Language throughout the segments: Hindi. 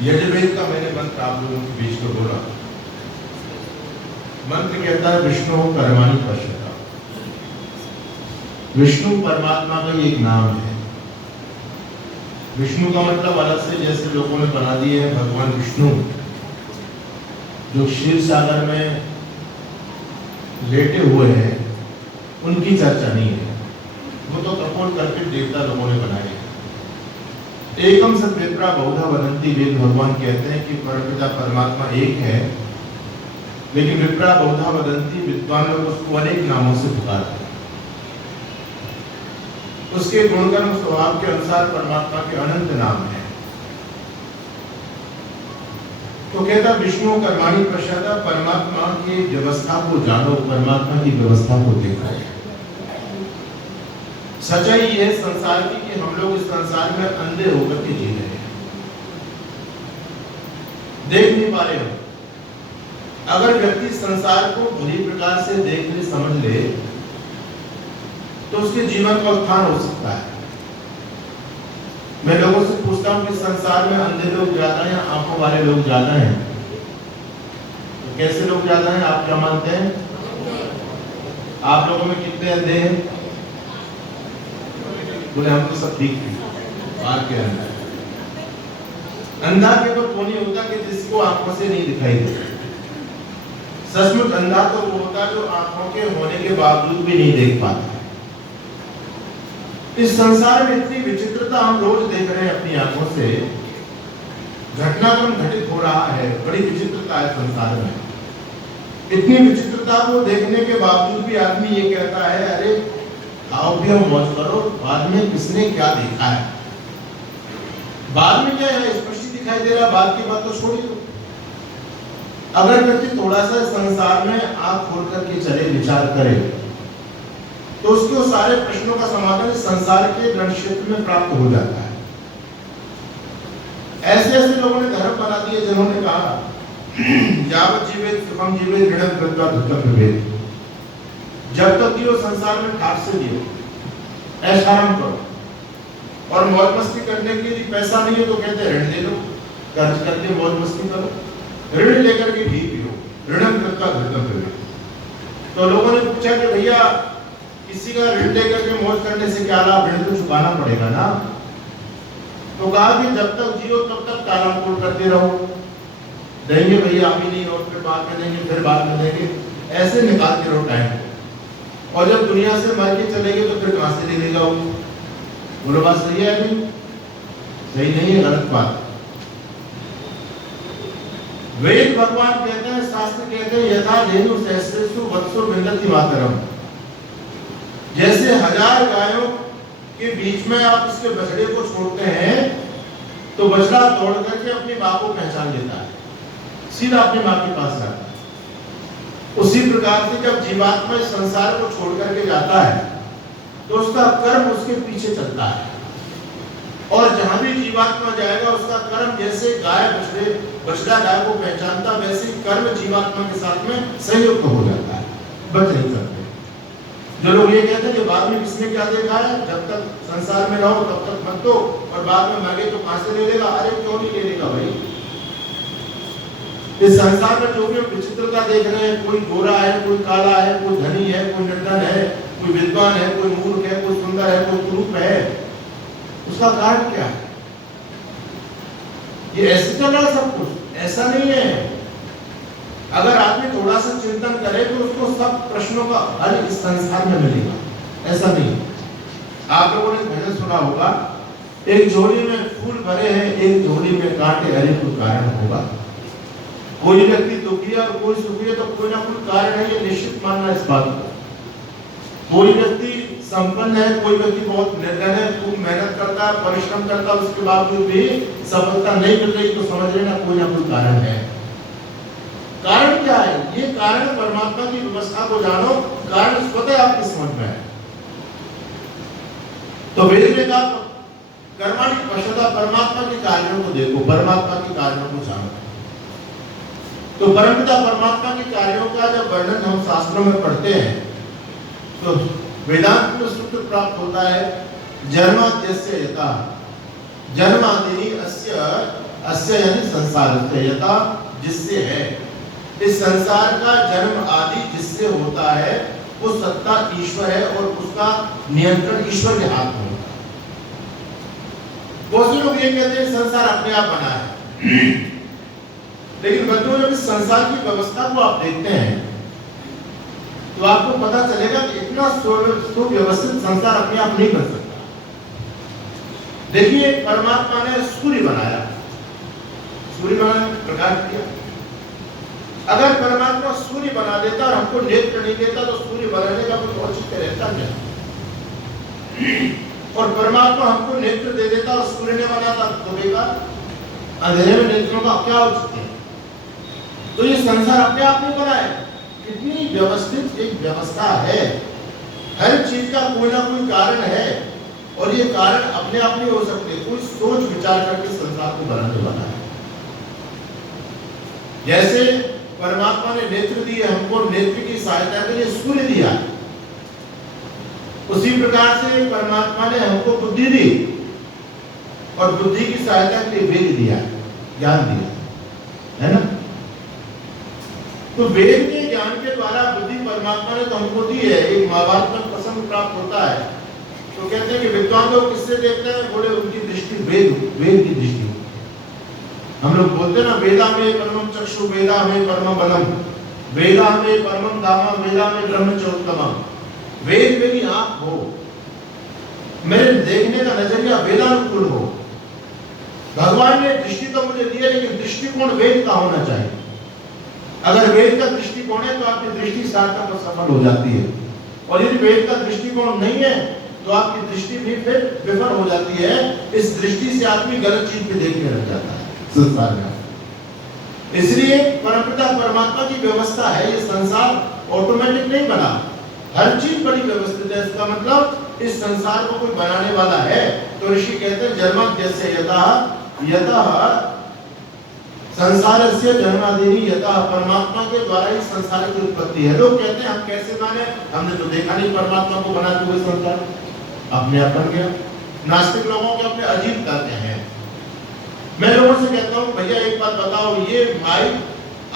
यजुर्वेद का मैंने मंत्र आप लोगों के बीच में बोला। मंत्र कहता है विष्णु कर्माणि पश्यता। विष्णु परमात्मा का एक नाम है। विष्णु का मतलब अलग से जैसे लोगों ने बना दिए हैं भगवान विष्णु जो क्षीर सागर में लेटे हुए हैं, उनकी चर्चा नहीं है। वो तो कपोल कल्पित देवता लोगों ने बनाए। एकम सत विप्रा बहुधा वदन्ति, वेद भगवान कहते हैं कि परमपिता परमात्मा एक है, लेकिन विप्रा बहुधा वदन्ति, विद्वान लोग उसको अनेक नामों से पुकारते हैं। उसके गुणकर्म स्वभाव के अनुसार परमात्मा के अनंत नाम है। तो कहता विष्णु कर्माणि पश्यता, परमात्मा की व्यवस्था को जानो, परमात्मा की व्यवस्था को देखो। सच्चाई ये है संसार की कि हम लोग इस संसार में अंधे होकर के जी रहे हैं, देख नहीं पा रहे हो। अगर व्यक्ति संसार को बुरी प्रकार से देख ले, समझ ले, तो उसके जीवन का उत्थान हो सकता है। मैं लोगों से पूछता हूं कि संसार में अंधे लोग ज्यादा हैं या आंखों वाले लोग ज्यादा हैं? तो कैसे लोग ज्यादा हैं, आप क्या मानते हैं? आप लोगों में कितने अंधे हैं? बोले हम तो सब ठीक थे। बात क्या है? अंधा के तो नहीं होता कि जिसको आंखों से नहीं दिखाई देता। सचमुच अंधा तो वो होता जो आंखों के होने के बावजूद भी नहीं देख पाता। इस संसार में इतनी विचित्रता हम रोज देख रहे हैं अपनी आंखों से। घटनाक्रम घटित हो रहा है, बड़ी विचित्रता है संसार में। इतनी विचित्रता को देखने के बावजूद भी आदमी ये कहता है अरे आओ भी हम मौज करो, बाद में किसने क्या देखा है। बाद में क्या है, स्पष्ट दिखाई दे रहा, बाद की बात तो छोड़ दो। अगर व्यक्ति थोड़ा सा संसार में आंख खोल करके चले, विचार करे, तो उसको सारे प्रश्नों का समाधान संसार के रण क्षेत्र में प्राप्त हो जाता है। ऐसे ऐसे लोगों ने धर्म बना दिए जिन्होंने कहा यावत जीवेत सुखम जीवेत ऋणम कृत्वा दुःखम भवेत्। जब तक जियो संसार में ठाट से जियो, ऐशाराम करो। और मौज मस्ती करने के लिए पैसा नहीं है तो कहते हैं ऋण ले लो, कर्ज करके मौज मस्ती करो, ऋण लेकर के भी पियो, ऋणम कृत्वा दुःखम भवेत्। तो लोगों ने पूछा कि भैया किसी का ऋण लेकर के मौज करने से क्या लाभ, ऋण तो चुकाना पड़ेगा ना। तो कहा कि जब तक जियो तब तक टालमटोल करते रहो, देंगे भैया अभी नहीं और फिर बाद में देंगे, फिर बाद में देंगे, ऐसे निकालते रहो टाइम। और जब दुनिया से मर के चलेंगे तो फिर कहां से ले लेगा वो? बोलो बात सही है अभी? सही नहीं है, गलत बात। वेद भगवान कहते हैं, शास्त्र कहते हैं यथा धेनु सहस्रेषु वत्सो विन्दति मातरम। जैसे 1000 गायों के बीच में आप उसके बछड़े को छोड़ते हैं तो बछड़ा दौड़ करके अपनी मां को पहचान लेता है, सीधा अपनी मां के पास जाता है। उसी प्रकार से जब जीवात्मा इस संसार को छोड़ करके जाता है तो उसका कर्म उसके पीछे चलता है, और जहां भी जीवात्मा जाएगा उसका कर्म जैसे गाय बछड़ा गाय को पहचानता, वैसे कर्म जीवात्मा के साथ में संयुक्त हो जाता है, बच नहीं सकते। जो लोग ये कहते हैं कि बाद में किसने क्या देखा है, जब तक संसार में रहो तब तक मत दो, और बाद में मर गए तो कहां से ले लेगा? अरे क्यों नहीं ले लेगा भाई? इस संसार में जो भी विचित्रता देख रहे हैं, कोई गोरा है, कोई काला है, कोई धनी है, कोई निर्धन है, कोई विद्वान है, कोई मूर्ख है, कोई सुंदर है, कोई कुरूप है, उसका कारण क्या है? ये ऐसे चल रहा सब कुछ? ऐसा नहीं है। अगर आदमी थोड़ा सा चिंतन करे तो उसको सब प्रश्नों का हल इस संसार में मिलेगा, ऐसा नहीं। आप लोगों ने भजन सुना होगा, एक झोली में फूल भरे हैं, एक झोली में कांटे, हरे कोई कारण होगा। कोई व्यक्ति दुखी है और कोई सुखी है तो कोई ना कोई कारण है, ये निश्चित मानना इस बात को। कोई व्यक्ति संपन्न है, कोई व्यक्ति बहुत निर्धन है, खूब मेहनत करता है, परिश्रम करता है, उसके बावजूद भी सफलता नहीं मिल रही, तो समझ लेना कोई ना कोई कारण है। कारण क्या है? ये कारण परमात्मा की व्यवस्था को जानो, कारण स्वतः आपकी समझ में है। तो वेद में कहा कर्माणि पश्यता, परमात्मा के कार्यों को देखो, परमात्मा के कार्यों को जानो। तो परमपिता परमात्मा के कार्यों का जब वर्णन हम शास्त्रों में पढ़ते हैं तो वेदांत में सूत्र प्राप्त होता है, जन्माद्यस्य यथा जन्मादिनि अस्य अस्य यानी संसार से, यथा जिससे है, इस संसार का जन्म आदि जिससे होता है वो सत्ता ईश्वर है और उसका नियंत्रण ईश्वर के हाथ में होता है। बहुत से लोग ये कहते हैं संसार अपने आप बना है, लेकिन बच्चों जब इस संसार की व्यवस्था को आप देखते हैं तो आपको पता चलेगा कि इतना सुव्यवस्थित संसार अपने आप नहीं बन सकता। देखिए परमात्मा ने सूर्य बनाया, सूर्य बनाने प्रकाश दिया। अगर परमात्मा सूर्य बना देता और हमको नेत्र नहीं देता तो सूर्य बनाने का कोई औचित्य रहता क्या? और परमात्मा हमको नेत्र दे देता और सूर्य ने बनाता तो बेकार, अंधेरे में नेत्रों का क्या औचित्य? तो ये संसार अपने आप नहीं बना है, कितनी व्यवस्थित एक व्यवस्था है। हर चीज का कोई ना कोई कारण है और ये कारण अपने आप नहीं हो सकते, कोई सोच विचार करके संसार को बनाने वाला है। जैसे परमात्मा ने नेत्र दिए, हमको नेत्र की सहायता के लिए सूर्य दिया, उसी प्रकार से परमात्मा ने हमको बुद्धि दी और बुद्धि की सहायता के लिए वेद दिया, ज्ञान दिया, है ना? तो वेद के ज्ञान के द्वारा बुद्धि परमात्मा ने तो हमको दी है। एक महाभारत में प्रसंग प्राप्त होता है तो कहते हैं कि विद्वान लोग किससे देखते हैं? बोले उनकी दृष्टि वेद की दृष्टि। हम लोग बोलते ना वेदा में परमं चक्षु, वेदा में परमं बलम, वेदा में परमं धामा, वेदा में ब्रह्म चौत्तमम। वेद मेरी आंख हो, मेरे देखने का नजरिया वेदानुकूल हो। भगवान ने दृष्टि तो मुझे दी है, लेकिन दृष्टिकोण वेद का होना चाहिए। अगर वेद का दृष्टिकोण है तो आपकी दृष्टि सार्थक और सफल हो जाती है, और यदि वेद का दृष्टिकोण नहीं है तो आपकी दृष्टि भी फिर विफल हो जाती है। इस दृष्टि से आदमी गलत चीज भी देखने लग जाता है संसार में। इसलिए परमपिता परमात्मा की व्यवस्था है, ये संसार ऑटोमेटिक नहीं बना, हर चीज बड़ी व्यवस्थित है। इसका मतलब इस संसार को कोई बनाने वाला है। तो ऋषि कहते हैं जन्मस्य यतः संसारस्य जन्मादिनी यतः, परमात्मा के द्वारा ही संसार की उत्पत्ति है। लोग कहते हैं हम कैसे माने, हमने तो देखा नहीं परमात्मा को बनाते हुए संसार, अपने आप बन गया। नास्तिक लोगों के अपने अजीब तर्क हैं। मैं लोगों से कहता हूँ भैया एक बात बताओ, ये माइक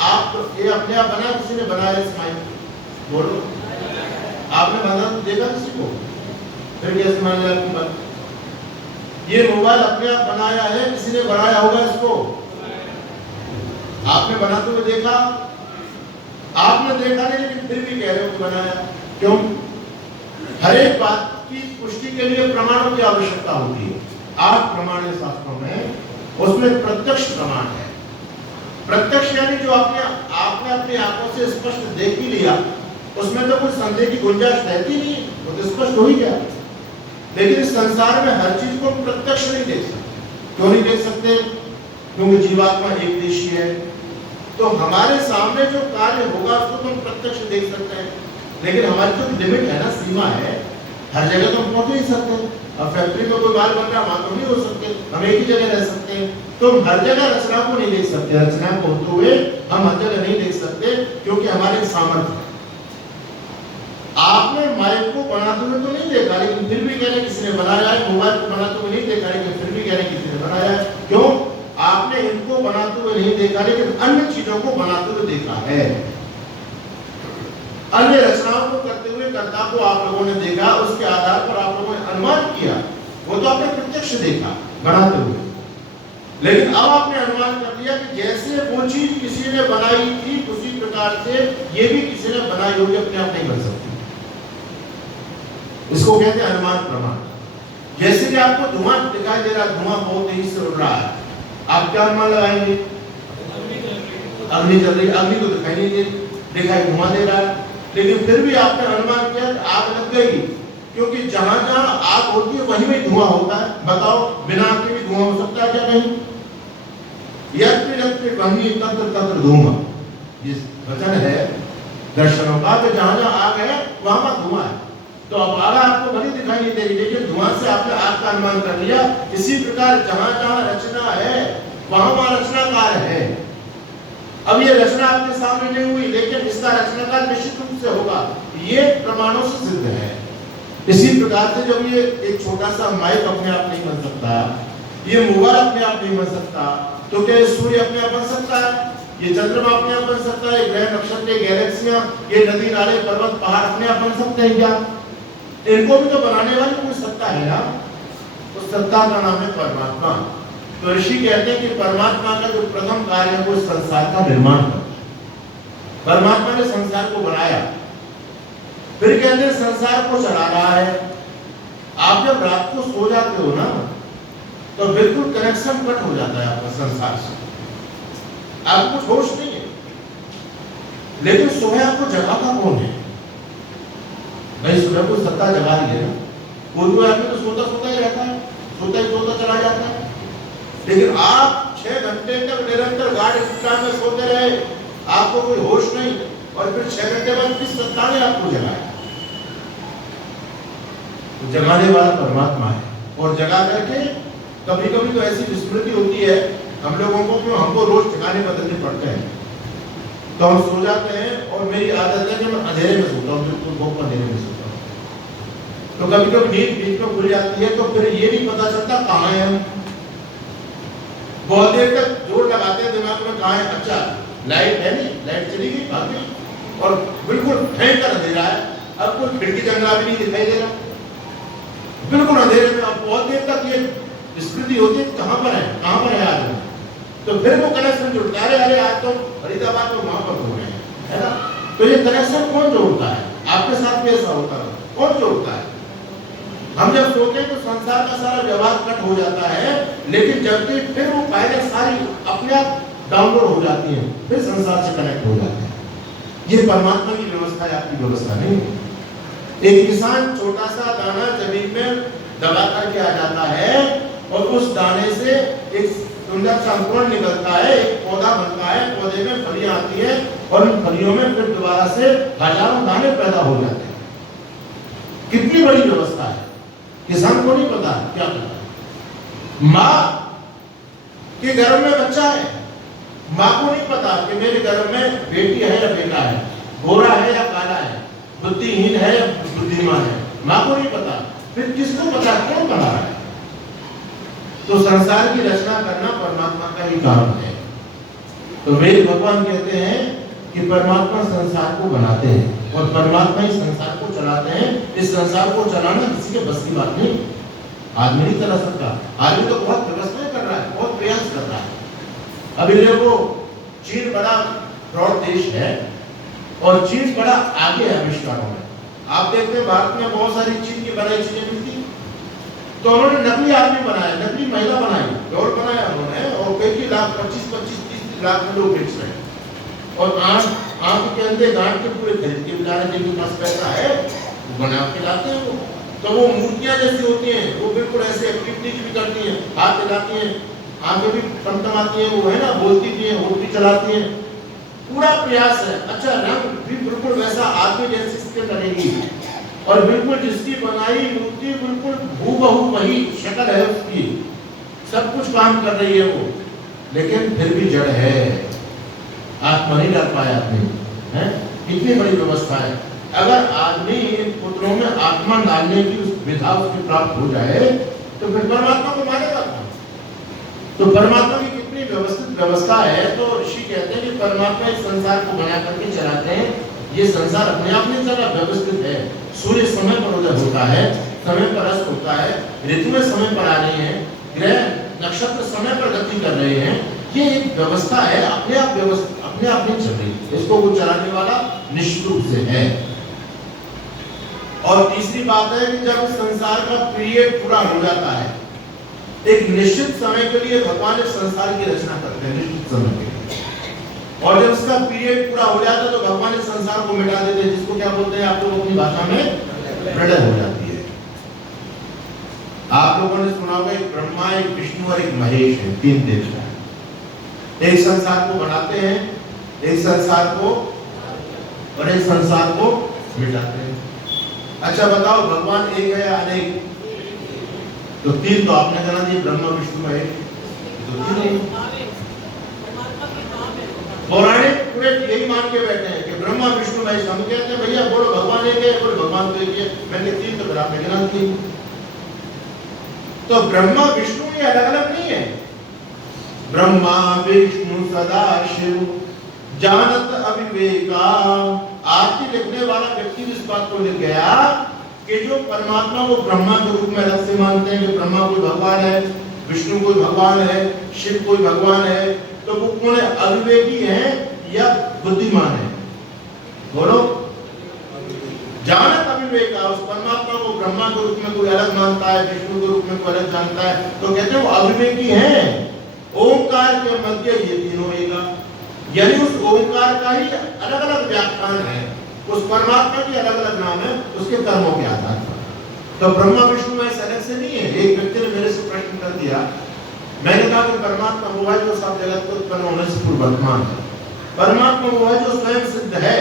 आप ये अपने आप बनाया, किसी ने बनाया इस माइक? बोलो, आपने बना देखा किसी को? फिर कैसे मान लिया आपकी बात? ये मोबाइल अपने आप बनाया है, किसी ने बनाया होगा इसको? आपने बनाते हुए देखा? आपने देखा नहीं, लेकिन फिर भी कह रहे हो बनाया। क्यों? हर एक बात की पुष्टि के लिए प्रमाणों की आवश्यकता होती है। 8 प्रमाण है शास्त्रों में, उसमें प्रत्यक्ष प्रमाण है। प्रत्यक्ष यानी जो आपने अपनी आंखों से स्पष्ट देख ही लिया, उसमें तो कुछ संदेह की गुंजाइश रहती नहीं, वो तो स्पष्ट हो ही गया। लेकिन इस संसार में हर चीज को प्रत्यक्ष नहीं देख सकते। क्यों नहीं देख सकते? क्योंकि जीवात्मा एक देशी है। तो हमारे सामने जो कार्य होगा उसको तो हम प्रत्यक्ष देख सकते हैं, लेकिन हमारी जो लिमिट है ना, सीमा है, हर जगह तो हम पहुंच नहीं सकते। अब फैक्ट्री में कोई माल बन रहा है, वहां तो नहीं हो सकते, हम एक ही जगह रह सकते हैं। तो हम हर जगह रचना को नहीं देख सकते, रचना को होते हुए हम हर जगह नहीं देख सकते, क्योंकि हमारे सामर्थ्य है। आपने माइक को बनाते हुए तो नहीं देखा, लेकिन फिर भी कह रहे किसी ने बनाया है। मोबाइल को बनाते हुए नहीं देखा, लेकिन फिर भी कह रहे किसी ने बनाया है। क्यों? आपने इनको बनाते हुए नहीं देखा, लेकिन अन्य चीजों को बनाते हुए देखा है। अन्य रचनाओं को करते हुए कर्ता को आप लोगों ने देखा, उसके आधार पर आप लोगों ने अनुमान किया, वो तो आपने प्रत्यक्ष देखा बनाते हुए। लेकिन अब आपने अनुमान कर लिया कि जैसे वो चीज किसी ने बनाई थी उसी प्रकार से ये भी किसी ने बनाई होगी, अपने आप नहीं बन सकती। इसको कहते हैं अनुमान प्रमाण। जैसे कि आपको धुआं दिखाई दे रहा है, धुआं बहुत तेजी से उड़ रहा है, आप क्या अनुमान लगाएंगे? अग्नि चल रही है, अग्नि तो दिखाई नहीं दे, दिखाई धुआं दे रहा है, लेकिन फिर भी आपने अनुमान किया आग लग गई, क्योंकि जहां जहां आग होती है वहीं में धुआं होता है। बताओ, बिना आग के भी धुआं हो सकता है क्या? नहीं। यत्र वही तत्र तत्र धूम, जिस वचन है दर्शनों का, तो जहां जहां आग है वहां पर धुआं है। तो अब आग आपको भली दिखाई नहीं दे रही, लेकिन धुआं से आपने आग का अनुमान कर लिया। इसी प्रकार जहां जहां रचना है वहां वहां रचनाकार है। अब ये रचना आपके सामने नहीं हुई, लेकिन इसका रचनाकार निश्चित रूप से होगा, ये प्रमाणों से सिद्ध है। इसी प्रकार से जब ये एक छोटा सा माइक अपने आप नहीं बन सकता, ये मोबाइल अपने आप नहीं बन सकता, तो क्या ये सूर्य अपने आप बन सकता है? ये चंद्रमा अपने आप बन सकता है? ग्रह नक्षत्र गैलेक्सियां ये नदी नाले पर्वत पहाड़ अपने आप बन सकते हैं क्या? इनको भी तो बनाने वाली कोई सत्ता है ना। उस सत्ता का नाम है परमात्मा। तो ऋषि कहते हैं कि परमात्मा का जो प्रथम कार्य है वो संसार का निर्माण करना। परमात्मा ने संसार को बनाया, फिर कहते हैं संसार को चला रहा है। आप जब रात को सो जाते हो ना तो बिल्कुल कनेक्शन कट हो जाता है आपका संसार से, आपको कुछ होश नहीं है। लेकिन सुबह आपको जगाता कौन है? भाई सुबह को सत्ता जगा रही है ना। कोई आदमी तो सोता सोता ही रहता है, सोता ही सोता चला जाता है। लेकिन आप 6 घंटे तक निरंतर गाढ़ निद्रा में सोते रहे, आपको कोई होश नहीं, और फिर 6 घंटे बाद किस सत्ता ने आपको जगाया? तो जगाने वाला परमात्मा है। और जगा करके कभी कभी तो ऐसी विस्मृति होती है हम लोगों को, क्यों हमको रोज ठिकाने बदलने पड़ते हैं, तो हम सो जाते हैं। और मेरी आदत है कि मैं अंधेरे में सोता हूँ, बिल्कुल बहुत अंधेरे में सोता हूँ। तो कभी कभी नींद बीच में खुल जाती है, तो फिर ये नहीं पता चलता कहाँ है हम। बहुत देर तक जोर लगाते हैं दिमाग में कहाँ है। अच्छा लाइट है नहीं, लाइट चली गई, भाग गई, और बिल्कुल भयंकर अंधेरा है। अब कोई खिड़की जंगला भी नहीं दिखाई दे रहा, बिल्कुल अंधेरे में। अब बहुत देर तक ये स्मृति होती है कहाँ पर है, कहाँ पर है आदमी। तो फिर वो कनेक्शन जुड़ता है, अरे आज तो फरीदाबाद तो वहां पर हो रहे हैं, है ना। तो ये कनेक्शन कौन जोड़ता है? आपके साथ भी ऐसा होता है, कौन जोड़ता है? हम जब सोते हैं तो संसार का सारा व्यवहार कट हो जाता है, लेकिन जब भी फिर वो फाइलें सारी अपने आप डाउनलोड हो जाती हैं, फिर संसार से कनेक्ट हो जाते हैं। ये परमात्मा की व्यवस्था है, आपकी व्यवस्था नहीं। एक किसान छोटा सा दाना जमीन में दबा करके आ जाता है, और उस दाने से एक सुंदर सा अंकुरण निकलता है, एक पौधा बनता है, पौधे में फलियां आती है, और उन फलियों में फिर दोबारा से हजारों दाने पैदा हो जाते हैं। कितनी बड़ी व्यवस्था है, किसान को नहीं पता क्या पता है। माँ के गर्भ में बच्चा है, माँ को नहीं पता कि मेरे गर्भ में बेटी है या बेटा है, गोरा है या काला है, बुद्धिहीन है या बुद्धिमान है, माँ को नहीं पता। फिर किसको पता, कौन बना रहा है? तो संसार की रचना करना परमात्मा का ही काम है। तो वेद भगवान कहते हैं कि परमात्मा संसार को बनाते हैं और परमात्मा ही संसार को चलाते हैं। इस संसार को चलाना किसी के बस की बात नहीं, आदमी नहीं चला सकता। आदमी तो बहुत व्यवस्थाएं कर रहा है, बहुत प्रयास कर रहा है। अभी देखो चीन बड़ा ब्रॉड देश है और चीन बड़ा आगे है आविष्कारों में। आप देखते हैं भारत में बहुत सारी चीन की बनाई चीजें मिलती, तो उन्होंने नकली आदमी बनाया, नकली महिला बनाई, डॉल बनाया उन्होंने, और कई लाख 25-30 लाख में लोग बेच रहे हैं। और आंख के अंदर गांठ के पूरे खरीद के बिलाने जिनके पास पैसा है वो बना के लाते हैं वो। तो वो मूर्तियां जैसी होती हैं, वो बिल्कुल ऐसे एक्टिविटीज भी करती हैं, हाथ हिलाती हैं, आंखें भी टमटमाती हैं, वो है ना, बोलती भी हैं, होठ भी चलाती हैं, पूरा प्रयास है। अच्छा रंग भी बिल्कुल वैसा आदमी जैसी स्किन लगेगी, और बिल्कुल जिसकी बनाई मूर्ति बिल्कुल हूबहू वही शक्ल है उसकी, सब कुछ काम कर रही है वो, लेकिन फिर भी जड़ है, आत्मा नहीं डाल पाया आदमी है। कितनी बड़ी व्यवस्था है। अगर आदमी इन पुत्रों में आत्मा डालने की उस विधा उसकी प्राप्त हो जाए तो फिर परमात्मा को मानेगा कौन? तो परमात्मा की कितनी व्यवस्थित व्यवस्था है। तो ऋषि कहते हैं कि परमात्मा इस संसार को बना करके चलाते हैं। ये संसार अपने आप नहीं चला, व्यवस्थित है। सूर्य समय पर उदय होता है, समय पर अस्त होता है, ऋतुएं समय पर आ रही हैं, ग्रह नक्षत्र समय पर गति कर रहे हैं। ये एक व्यवस्था है, अपने आप व्यवस्था अपने आप नहीं चल रही, इसको वो चलाने वाला निश्चित रूप से है। और तीसरी बात है कि जब संसार का पीरियड पूरा हो जाता है, एक निश्चित समय के लिए भगवान इस संसार की रचना करते हैं, निश्चित समय के लिए। और जब इसका पीरियड पूरा हो जाता है तो भगवान इस संसार को मिटा देते हैं, जिसको क्या बोलते हैं आप लोग अपनी भाषा में, प्रलय हो जाती है। आप लोगों ने सुना होगा एक ब्रह्मा, एक विष्णु और एक महेश है, 3 देवता है। एक संसार को बनाते हैं, एक संसार को, और एक संसार को मिटाते हैं। अच्छा बताओ भगवान एक है या अनेक? तो 3 तो आपने जाना दिए, ब्रह्मा विष्णु महेश, तो 3 पौराणिक पूरे यही मान के बैठे हैं कि ब्रह्मा विष्णु महेश। हम कहते हैं भैया बोलो भगवान एक है, बोलो भगवान तो एक है, मैंने 3 तो फिर आपने गिना 3। तो ब्रह्मा विष्णु ये अलग अलग नहीं है, ब्रह्मा विष्णु सदा शिव जानत अविवेका। आरती लिखने वाला व्यक्ति इस बात को लिख गया कि जो परमात्मा को ब्रह्मा के रूप में अलग से मानते हैं कि ब्रह्मा कोई भगवान है, विष्णु कोई भगवान है, शिव कोई भगवान है, तो वो कौन है? अविवेकी है या बुद्धिमान है? बोलो। जानत अविवेका, उस परमात्मा को ब्रह्मा के रूप में कोई अलग मानता है, विष्णु के रूप में कोई अलग जानता है, तो कहते हैं वो अविवेकी है। ओंकार के मध्य ये तीनों होगा, यानी उस ओंकार का ही अलग अलग व्याख्यान है, उस परमात्मा के अलग अलग नाम है उसके कर्मों के आधार पर। तो ब्रह्मा विष्णु में अलग से नहीं है। एक व्यक्ति ने मेरे से प्रश्न कर दिया, मैंने कहा कि परमात्मा वो है जो सब जगत को उत्पन्न होने से पूर्व वर्तमान है। परमात्मा वो है जो स्वयं सिद्ध है,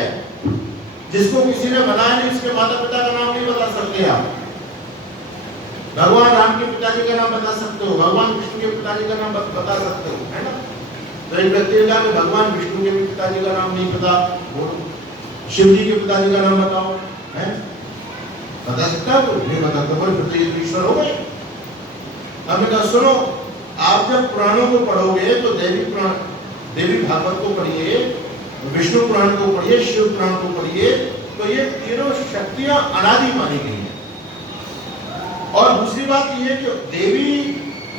जिसको किसी ने बनाया नहीं, उसके माता पिता का नाम नहीं बता सकते आप। भगवान राम के पिताजी का नाम बता सकते हो, भगवान विष्णु के पिताजी का नाम बता सकते हो, है ना? तो एक व्यक्ति ने कहा कि भगवान विष्णु के पिताजी का नाम नहीं पता, शिव जी के पिताजी का नाम बताओ, है? बता सकता है? नहीं बता तो फिर तो ये ईश्वर हो गए। हमने कहा सुनो, आप जब पुराणों को पढ़ोगे तो देवी भागवत को पढ़िए, विष्णु पुराण को पढ़िए, शिव पुराण को पढ़िए, तो ये तीनों शक्तियां अनादि मानी गई हैं। और दूसरी बात ये है कि देवी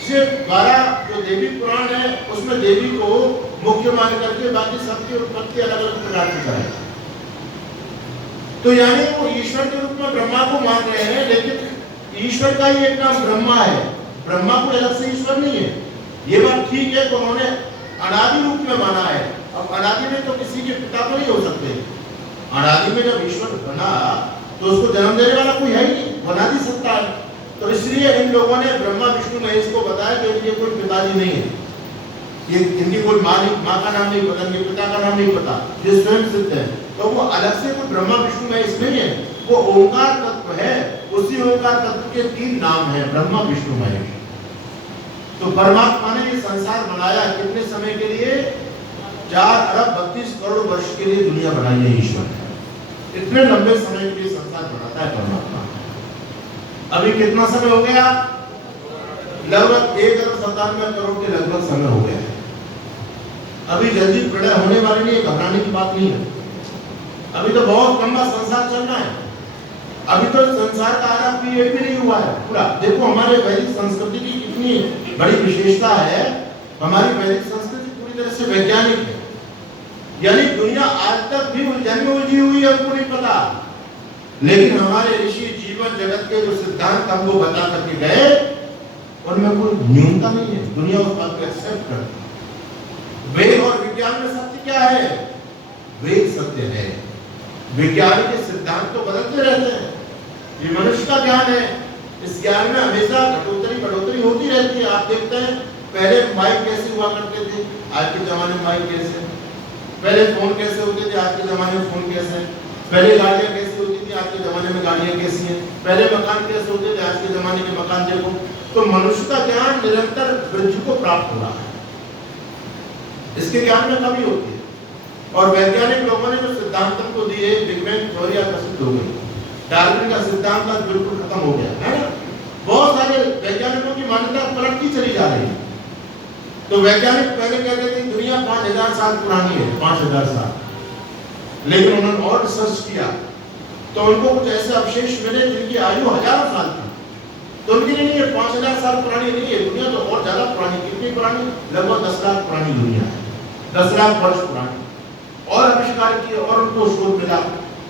से द्वारा जो देवी पुराण है उसमें देवी को मुख्य मान करके बाकी सबकी उत्पत्ति अलग अलग प्रकार की है। तो यानी वो ईश्वर के रूप में ब्रह्मा को मान रहे हैं, लेकिन ईश्वर का ही एक नाम ब्रह्मा है, ब्रह्मा को अलग से ईश्वर नहीं है। ये बात ठीक है कि उन्होंने अनादि रूप में माना है। अब अनादि में तो किसी के पिता तो नहीं हो सकते। अनादि में जब ईश्वर बना तो उसको जन्म देने वाला कोई है ही नहीं, बना नहीं सकता है। तो इसलिए इन लोगों ने ब्रह्मा विष्णु महेश को बताया कि इनके कोई पिताजी नहीं है, ये इनकी कोई माँ का नाम नहीं पता, इनके पिता का नाम नहीं पता, ये स्वयं सिद्ध है। तो वो अलग से कोई ब्रह्मा विष्णु महेश नहीं है, वो ओंकार तत्व है। उसी ओंकार तत्व के तीन नाम है, ब्रह्मा विष्णु महेश। तो परमात्मा ने ये संसार बनाया कितने समय के लिए? 4 अरब 32 करोड़ वर्ष के लिए दुनिया बनाई है ईश्वर। इतने लंबे समय के लिए संसार बनाता है परमात्मा। अभी कितना समय हो गया? लगभग 1 अरब 97 करोड़ के लगभग समय हो गया है। अभी जल्दी प्रलय होने वाली नहीं है, घबराने की बात नहीं है। अभी तो बहुत लंबा संसार चल रहा है। अभी तो संसार का आधा पीरियड भी नहीं हुआ है पूरा। देखो हमारे वैदिक संस्कृति की कितनी बड़ी विशेषता है। हमारी वैदिक संस्कृति पूरी तरह से वैज्ञानिक है, यानी दुनिया आज तक भी उलझन में उलझी हुई है, उनको नहीं पता। लेकिन हमारे ऋषि जीवन जगत के जो सिद्धांत हमको बता करके गए, उनमें कोई न्यूनता नहीं है, दुनिया उस बात को एक्सेप्ट करती है। वेद और विज्ञान में सत्य क्या है? वेद सत्य है, विज्ञान के सिद्धांत तो बदलते रहते हैं। ये मनुष्य का ज्ञान है, इस ज्ञान में हमेशा बढ़ोतरी होती रहती है। आप देखते हैं पहले माइक कैसे हुआ करते थे, आज के जमाने में माइक कैसे, पहले फोन कैसे होते थे, आज के जमाने में फोन कैसे, पहले गाड़ियां कैसी होती थी, आज के जमाने में गाड़ियां कैसी हैं, पहले मकान कैसे होते थे, आज के जमाने के मकान देखो। तो मनुष्य का ज्ञान निरंतर वृद्धि को प्राप्त हो रहा है, इसके ज्ञान में कमी होती है। और वैज्ञानिक लोगों ने जो सिद्धांत को दिए, बिग बैंग थ्योरी प्रसिद्ध हो गई, डार्विन का सिद्धांत आज बिल्कुल खत्म हो गया है ना। बहुत सारे वैज्ञानिकों की मान्यता पलटती चली जा रही है। तो वैज्ञानिक पहले कहते थे दुनिया 5000 साल पुरानी है, 5000 साल, लेकिन उन्होंने और रिसर्च किया तो उनको कुछ ऐसे अवशेष मिले जिनकी आयु हजारों साल थी। तो उनके लिए नहीं है 5000 साल पुरानी नहीं है दुनिया, तो और ज्यादा पुरानी। कितनी पुरानी? लगभग 10 लाख पुरानी दुनिया है, 10 लाख वर्ष पुरानी। और आविष्कार किए और उनको शोध मिला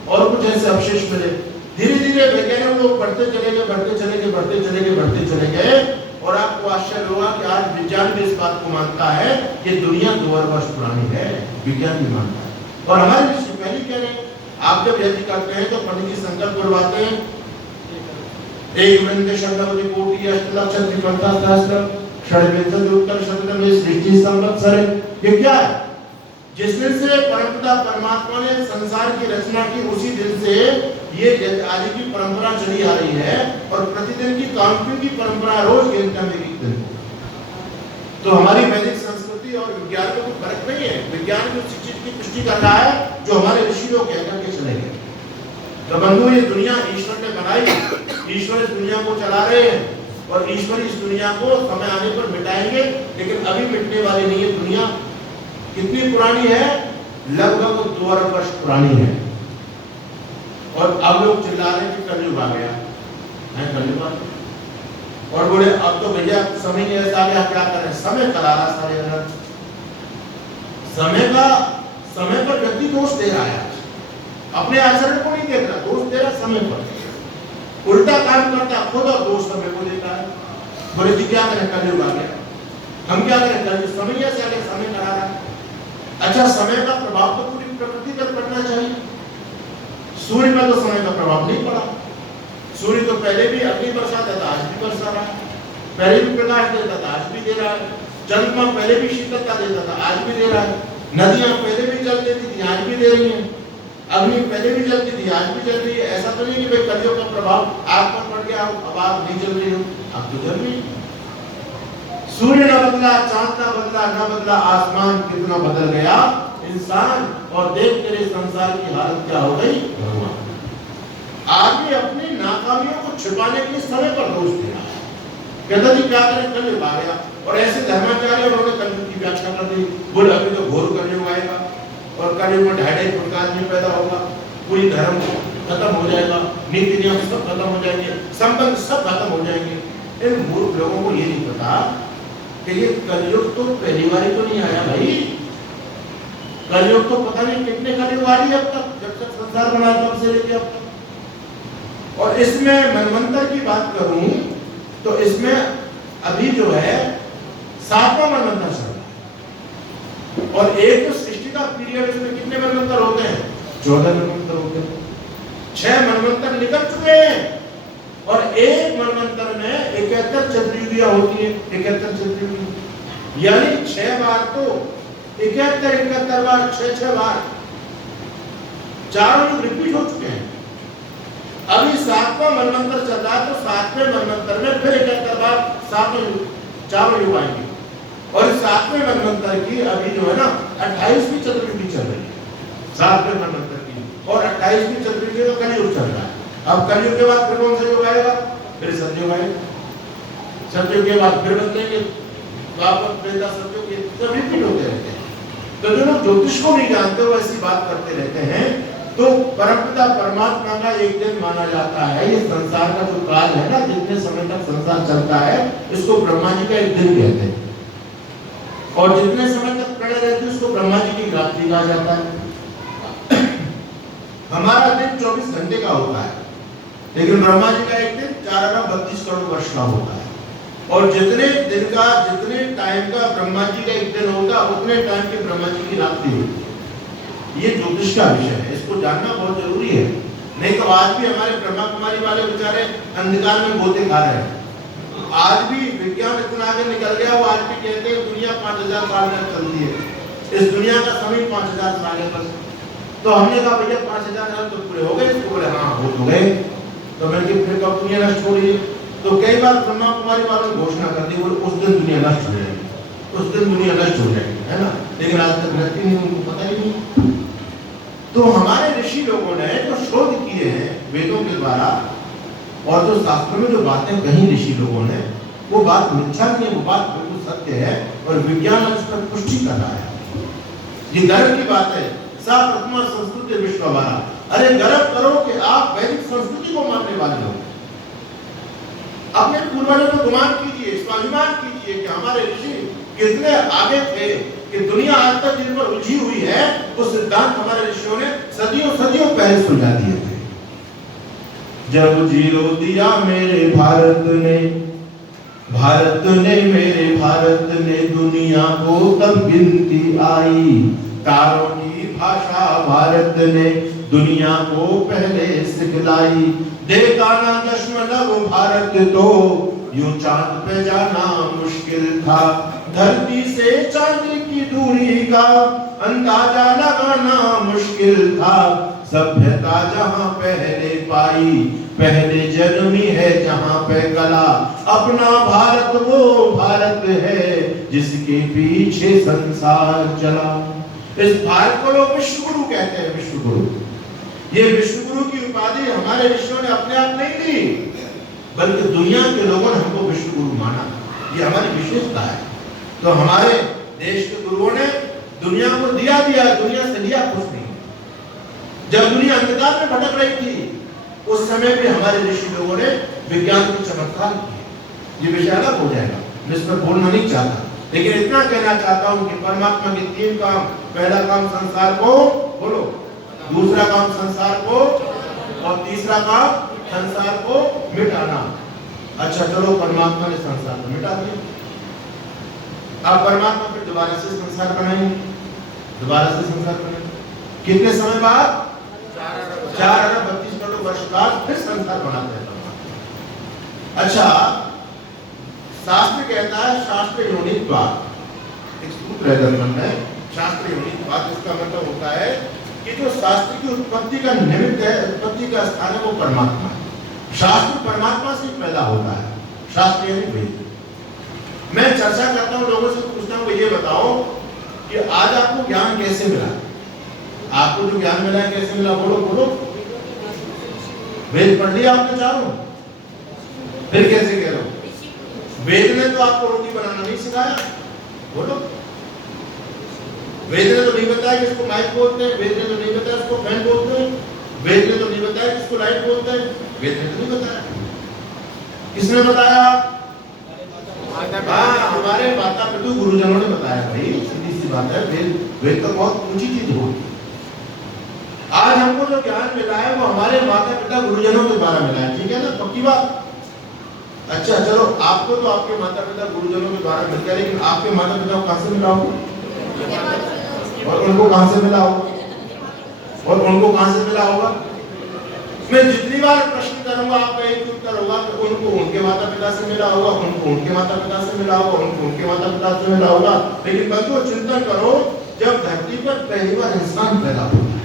और कुछ ऐसे अवशेष मिले। धीरे धीरे वैज्ञानिक लोग बढ़ते चले गए और आपको आश्चर्य होगा कि आज विज्ञान भी इस बात को मानता है कि दुनिया 2 अरब वर्ष पुरानी है, विज्ञान भी मानता है। और हमारे ऋषि पहले कह रहे हैं, आप जब यज्ञ करते हैं तो पंडित जी संकल्प करवाते हैं, एक वृंद शब्दवती कोटि अष्टलक्ष त्रिपंथा सहस्र षड्विंशति उत्तर शतम सृष्टि संवत्सर। ये क्या है? जिस दिन से परमपिता परमात्मा ने संसार की रचना की, उसी दिन से ये आदि की परंपरा चली आ रही है। और प्रतिदिन की काउंटिंग की परंपरा रोज गिनते हैं एक दिन। तो हमारी वैदिक संस्कृति और विज्ञान में कोई फर्क नहीं है। विज्ञान भी उसी चीज की पुष्टि कर रहा है जो हमारे ऋषि लोग कह करके चले गए। तो बंधु, ये दुनिया ईश्वर ने बनाई, ईश्वर इस दुनिया को चला रहे हैं और ईश्वर इस दुनिया को समय आने पर मिटाएंगे, लेकिन अभी मिटने वाली नहीं है दुनिया। कितनी पुरानी है? लगभग 2 अरब वर्ष पुरानी है। और अब लोग चिल्ला रहे हैं कि कलयुग आ गया है, कलयुग आ गया। और बोले अब तो भैया समय नहीं ऐसा आ गया, क्या करें? समय करा रहा सारे अंदर। समय पर व्यक्ति दोष दे रहा है, अपने आचरण को नहीं देख रहा, दोष दे रहा समय पर। उल्टा काम करता खुद और दोष समय को देता है। बोले जी क्या करें, कलयुग आ गया, हम क्या करें? कलयुग समय ऐसा आगे समय करा रहा है। अच्छा, समय का प्रभाव तो पूरी प्रकृति पर पड़ना चाहिए। सूर्य में तो समय का प्रभाव नहीं पड़ा। सूर्य तो पहले भी अग्नि बरसाता था, आज भी बरसा रहा है। पहले भी प्रकाश देता था, आज भी दे रहा है। चंद्रमा पहले भी शीतलता देता था, आज भी दे रहा है। नदियां पहले भी जल देती थी, आज भी दे रही हैं। अग्नि पहले भी जलती थी, आज भी जल रही है। ऐसा तो नहीं कि भाई कलयुग का प्रभाव आग पर पड़ गया, अब आग नहीं जल रही हो, आग तो जल रही है। सूर्य न बदला, चांद न बदला, न बदला आसमान, कितना बदल गया इंसान। और देख तेरे संसार की हालत क्या हो गई भगवान। आदमी अपनी नाकामियों को छिपाने के लिए समय पर दोष दे रहा है, कहता जी क्या करें, कलयुग आ गया। और ऐसे धर्माचार्य उन्होंने कलयुग की व्याख्या कर दी। बोले अभी तो घोर कलयुग आएगा और कलयुग में 2.5 फुट का आदमी पैदा होगा, पूरी धर्म खत्म हो जाएगा, नीति नियम सब खत्म हो जाएंगे, संबंध सब खत्म हो जाएंगे। इन मूर्ख लोगों को ये नहीं पता कि ये कलयुग तो पहली बारी तो नहीं आया भाई। कलयुग तो पता नहीं कितने कलयुग आ रही है अब तक, जब तक संसार बना तब से लेके अब तक। और इसमें मनवंतर की बात करूं तो इसमें अभी जो है 7वां मनवंतर चल रहा है। और एक तो सृष्टि का पीरियड, इसमें कितने मनवंतर होते हैं? 14 मनवंतर होते हैं। 6 मनवंतर निकल चुके हैं और एक मनवंतर में 71 चतुर्युगियां होती है। 71 चतुर्युगी यानी 6 बार तो 71 बार 6 बार 4 युग रिपीट हो चुके हैं। अभी 7वां मनवंतर चल रहा है, तो 7वें मनवंतर में फिर 71 बार 4 युग आएंगे। और 7वें मनवंतर की अभी जो है ना 28वीं चतुर्युगी चल रही है 7वें मनवंतर की, और 28वीं चतुर्युगी का कलयुग चल रहा है। अब कलयुग के बाद फिर कौन सा युग आएगा? फिर सतयुग आएगा। सतयुग के बाद फिर बदलेंगे, द्वापर त्रेता सतयुग, ये सब रिपीट होते रहते हैं। तो जो लोग ज्योतिष को नहीं जानते वो ऐसी बात करते रहते हैं। तो परमपिता परमात्मा का एक दिन माना जाता है। ये संसार का जो काल है ना, जितने समय तक संसार चलता है, इसको ब्रह्मा जी का एक दिन कहते हैं। और जितने समय तक प्रलय रहती है उसको ब्रह्मा जी की रात्रि कहा जाता है। हमारा दिन 24 घंटे का होता है, लेकिन ब्रह्मा जी का एक दिन 4 अरब 32 करोड़ वर्ष का होता है। और जितने दिन का, जितने टाइम का ब्रह्मा जी का एक दिन होगा, उतने टाइम के ब्रह्मा जी की रात्रि होती है। ये ज्योतिष का विषय है, इसको जानना बहुत जरूरी है। नहीं तो आज भी हमारे ब्रह्मा कुमारी वाले बेचारे अंधकार में गोते खा रहे हैं। आज भी विज्ञान इतना आगे निकल गया, वो आज भी कहते हैं दुनिया 5000 साल तक चलती है, इस दुनिया का समय 5000 साल है बस। तो हमने कहा भैया 5000 साल तो पूरे हो गए? इसको बोले हाँ हो तो गए। तो मैं कि फिर कब दुनिया नष्ट हो रही है? तो कई बार ब्रह्मा कुमारी वालों ने घोषणा कर दी, बोले उस दिन दुनिया नष्ट हो जाएगी, उस दिन दुनिया नष्ट हो जाएगी, है ना। लेकिन आज तक नष्ट नहीं, उनको पता ही नहीं। तो हमारे ऋषि लोगों ने जो शोध किए हैं वेदों के द्वारा, और जो शास्त्रों में जो बातें कही ऋषि लोगों ने, वो बात मिथ्या नहीं है, वो बात बिल्कुल सत्य है। और विज्ञान उस पर पुष्टि कर रहा है। ये गर्व की बात है। सा प्रथमा संस्कृति विश्ववारा, अरे गर्व करो कि आप वैदिक संस्कृति को मानने वाले हो। अपने पूर्वजों को गुमान कीजिए, स्वाभिमान कीजिए कि हमारे ऋषि कितने आगे थे, कि दुनिया आज तक जिन पर उलझी हुई है वो सिद्धांत हमारे ऋषियों ने सदियों सदियों पहले सुलझा दिए थे। जब जीरो दिया मेरे भारत ने मेरे भारत ने दुनिया को तब गिनती आई। तारों की भाषा भारत ने दुनिया को पहले सिखलाई। देखा ना दशमलव भारत तो यूं चांद पे जाना मुश्किल था। धरती से चांद की दूरी का अंदाजा लगाना मुश्किल था। सभ्यता जहां पहले पाई, पहले जन्मी है जहां पे कला। अपना भारत वो भारत है जिसके पीछे संसार चला। इस भारत को लोग विश्व गुरु कहते हैं, विश्व गुरु। ये विश्व गुरु की उपाधि हमारे ऋषियों ने अपने आप नहीं दी, बल्कि दुनिया के लोगों ने हमको विश्व गुरु माना। ये हमारी विशेषता है। तो हमारे देश के गुरुओं ने दुनिया को दिया, दुनिया से लिया कुछ नहीं। जब दुनिया अंधकार में भटक रही थी उस समय भी हमारे ऋषि लोगों ने विज्ञान के चमत्कार किए। ये विषय अलग हो जाएगा, मैं इस पर बोलना नहीं चाहता, लेकिन इतना कहना चाहता हूं कि परमात्मा के 3 काम, पहला काम संसार को बोलो, दूसरा काम संसार को, और तीसरा काम संसार को मिटाना। अच्छा चलो, परमात्मा ने संसार को मिटा दिया, अब परमात्मा फिर दोबारा से संसार बनाएंगे, दोबारा से संसार बनाएंगे। कितने समय बाद? 4 अरब 32 करोड़ वर्ष बाद फिर संसार बनाते हैं। अच्छा, शास्त्र कहता है शास्त्र योनित्वात्, एक सूत्र है दर्शन में, शास्त्र योनित्वात्, इसका मतलब होता है कि जो शास्त्र की उत्पत्ति का निमित्त है, उत्पत्ति का स्थान है, वो परमात्मा है। शास्त्र परमात्मा से पैदा होता है, शास्त्र यानी वेद। मैं चर्चा करता हूँ लोगों से, पूछता हूँ ये बताओ कि आज आपको ज्ञान कैसे मिला? आपको जो ज्ञान मिला है कैसे मिला? बोलो बोलो। वेद पढ़ लिया आपने चारों, फिर कैसे कह रहे हो? वेद ने तो आपको रोटी बनाना नहीं सिखाया, बोलो। वेद ने तो नहीं बताया कि इसको माइक बोलते हैं, वेद ने तो नहीं बताया इसको फैन बोलते हैं, वेद ने तो नहीं बताया कि इसको लाइट बोलते हैं, वेद ने तो नहीं बताया। किसने बताया? हमारे माता पिता गुरुजनों ने बताया। भाई सीधी सी बात है, वेद तो बहुत ऊंची चीज होती है। आज हमको जो ज्ञान मिला है वो हमारे माता पिता गुरुजनों के द्वारा मिला है, ठीक है ना, पक्की बात। अच्छा चलो, आपको तो आपके माता पिता गुरुजनों के द्वारा मिल गया, लेकिन आपके माता पिता को कहां से मिला होगा? और उनको कहां से मिला होगा? और उनको कहां से मिला होगा? मैं जितनी बार प्रश्न करूंगा आपका एक उत्तर होगा कि उनको उनके माता पिता से मिला होगा, उनको उनके माता पिता से मिला होगा, उनको उनके माता पिता से मिला होगा। लेकिन बच्चों चिंतन करो, जब धरती पर पहली बार इंसान पैदा होता है,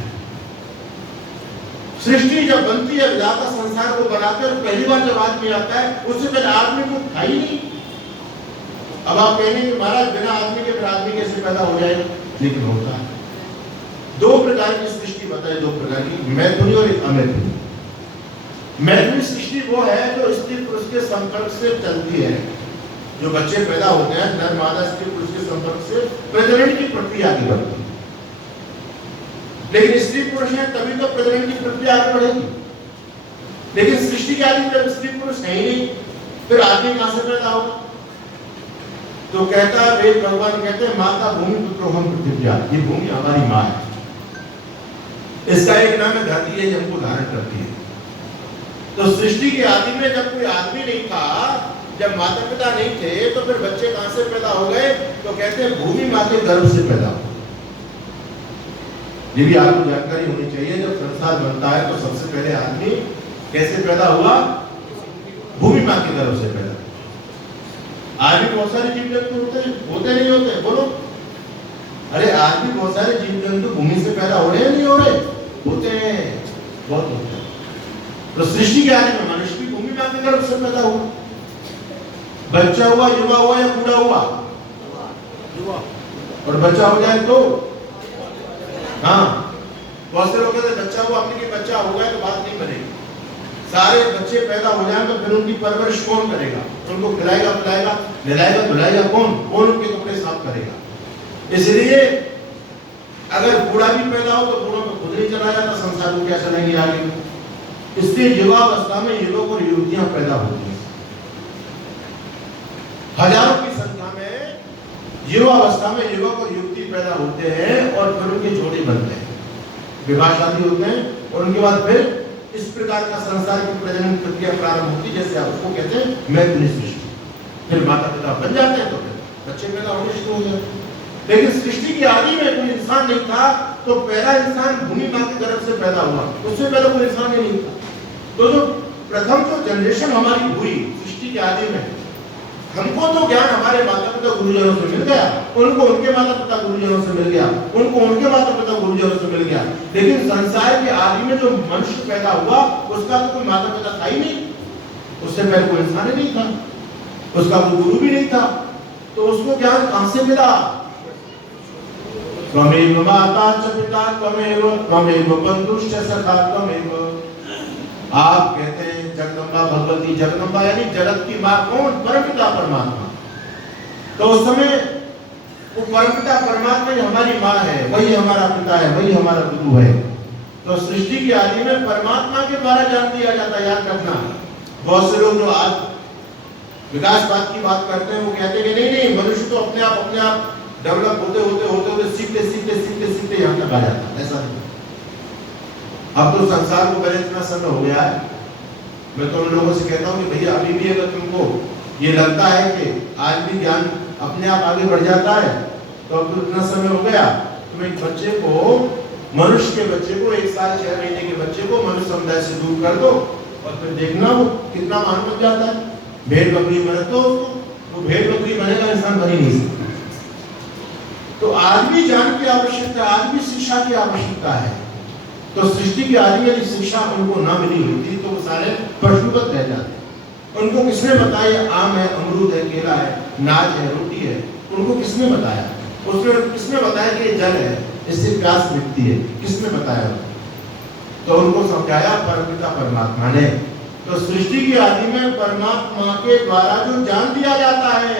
सृष्टि जब बनती है, विधाता संसार को बनाते हैं, पहली बार जब आदमी आता है, उससे पहले आदमी को था ही नहीं। अब आप कहेंगे कि महाराज बिना आदमी के फिर आदमी कैसे पैदा हो जाएगा? लेकिन होता है। 2 प्रकार की सृष्टि बताए, 2 प्रकार की, मैथुनी और अमैथुनी। मैथुनी सृष्टि वो है जो स्त्री पुरुष के संपर्क से चलती है। जो बच्चे पैदा होते हैं, नर मादा स्त्री पुरुष के संपर्क से प्रजनन की प्रक्रिया आगे बढ़ती है। लेकिन स्त्री पुरुष है तभी तो प्रजनन की प्रक्रिया आगे बढ़ेगी। लेकिन सृष्टि के आदि जब स्त्री पुरुष है ही नहीं, फिर आदमी कहां से पैदा होगा? तो कहता है वेद, भगवान कहते हैं माता भूमि पुत्रो हम पृथ्वी, ये भूमि हमारी माँ है। इसका एक नाम है धरती, है हमको धारण करती है। तो सृष्टि के आदि में जब कोई आदमी नहीं था, जब माता पिता नहीं थे, तो फिर बच्चे कहां से पैदा हो गए? तो कहते हैं भूमि माँ के गर्भ से पैदा हो। ये भी आपको जानकारी होनी चाहिए, जब संसार बनता है तो सबसे पहले आदमी कैसे पैदा हुआ? भूमि माँ के गर्भ से पैदा। आज भी बहुत सारे जीव जंतु होते नहीं होते? बोलो। अरे आज भी बहुत सारे जीव जंतु भूमि से पैदा हो रहे हैं, नहीं हो रहे? होते हैं, बहुत होते हैं। तो सृष्टि के आदि में मनुष्य भी भूमि माँ के गर्भ से पैदा हुआ। बच्चा हुआ, युवा हुआ या बूढ़ा हुआ? युवा। और बच्चा हो जाए तो हाँ, बहुत से लोग कहते हैं बच्चा हुआ, अपने के बच्चा हो गया तो बात नहीं बनेगी। सारे बच्चे पैदा हो जाए तो फिर उनकी परवरिश कौन करेगा? उनको खिलाएगा, पिलाएगा, नहलाएगा, धुलाएगा कौन? कौन उनके कपड़े साफ करेगा? इसलिए अगर बूढ़ा भी पैदा हो तो बूढ़ों को खुद नहीं चलाया तो संसार को क्या चलाएंगे आगे? इसलिए युवावस्था में युवक और युवतियां पैदा होती हैं। हजारों की संख्या में युवावस्था में युवक और युवती पैदा होते हैं और फिर उनके जोड़े बनते हैं, विवाह शादी होते हैं, और उनके बाद फिर इस प्रकार का संसार की प्रजनन प्रक्रिया प्रारंभ होती है, जैसे आपको कहते हैं मैथुनी सृष्टि। फिर माता पिता बन जाते हैं तो फिर बच्चे पैदा होने शुरू हो जाते हैं। लेकिन सृष्टि की आदि में कोई इंसान नहीं था, तो पहला इंसान भूमि माँ के गर्भ से पैदा हुआ, उससे पहले कोई इंसान ही नहीं था। तो जो प्रथम जो जनरेशन हमारी हुई सृष्टि के आदि में, हमको तो ज्ञान हमारे माता पिता गुरुजनों से मिल गया, उनको उनके माता पिता गुरुजनों से मिल गया, उनको उनके माता पिता गुरुजनों से मिल गया। लेकिन संसार के आदि में जो मनुष्य पैदा हुआ, उसका तो कोई माता पिता था ही नहीं, उससे पहले कोई इंसान ही नहीं था, उसका कोई गुरु भी नहीं था। तो उसको ज्ञान कहां से मिला? त्वमेव माता च पिता त्वमेव, त्वमेव बंधुश्च सखा त्वमेव। आप कहते हैं जगदम्बा भगवती, जगदम्बा यानी जगत की माँ कौन? परमपिता परमात्मा। तो उस समय वो परमपिता परमात्मा ही हमारी माँ है, वही हमारा पिता है, वही हमारा गुरु है। तो सृष्टि की आदि में परमात्मा के द्वारा जान दिया जाता है। याद रखना, बहुत से लोग जो आज विकासवाद की बात करते हैं वो कहते हैं कि नहीं नहीं, मनुष्य तो अपने आप डेवलप होते सीखते यहाँ तक आ जाता है। ऐसा नहीं। अब तो संसार को पहले इतना समय हो गया है, मैं तो उन लोगों से कहता हूँ कि भैया अभी भी अगर तुमको ये लगता है कि आज भी ज्ञान अपने आप आगे बढ़ जाता है, तो अब तो इतना समय हो गया, तुम एक बच्चे को, मनुष्य के बच्चे को, 1 साल 6 महीने के बच्चे को मनुष्य समुदाय से दूर कर दो और फिर देखना वो कितना महान बन जाता है। भेड़ बकरी बने तो वो भेड़ बकरी बनेगा, इंसान बन ही नहीं सकता। तो आज भी ज्ञान की आवश्यकता, आज भी शिक्षा की आवश्यकता है। तो सृष्टि की आदि में यदि शिक्षा उनको ना मिली होती तो वो सारे पशुवत रह जाते। उनको किसने बताया आम है, अमरूद है, केला है, नाच है, रोटी है? उनको किसने बताया? उसमें किसने बताया कि ये जल है, इससे प्यास मिटती है? किसने बताया? तो उनको समझाया परमपिता परमात्मा ने। तो सृष्टि की आदि में परमात्मा के द्वारा जो ज्ञान दिया जाता है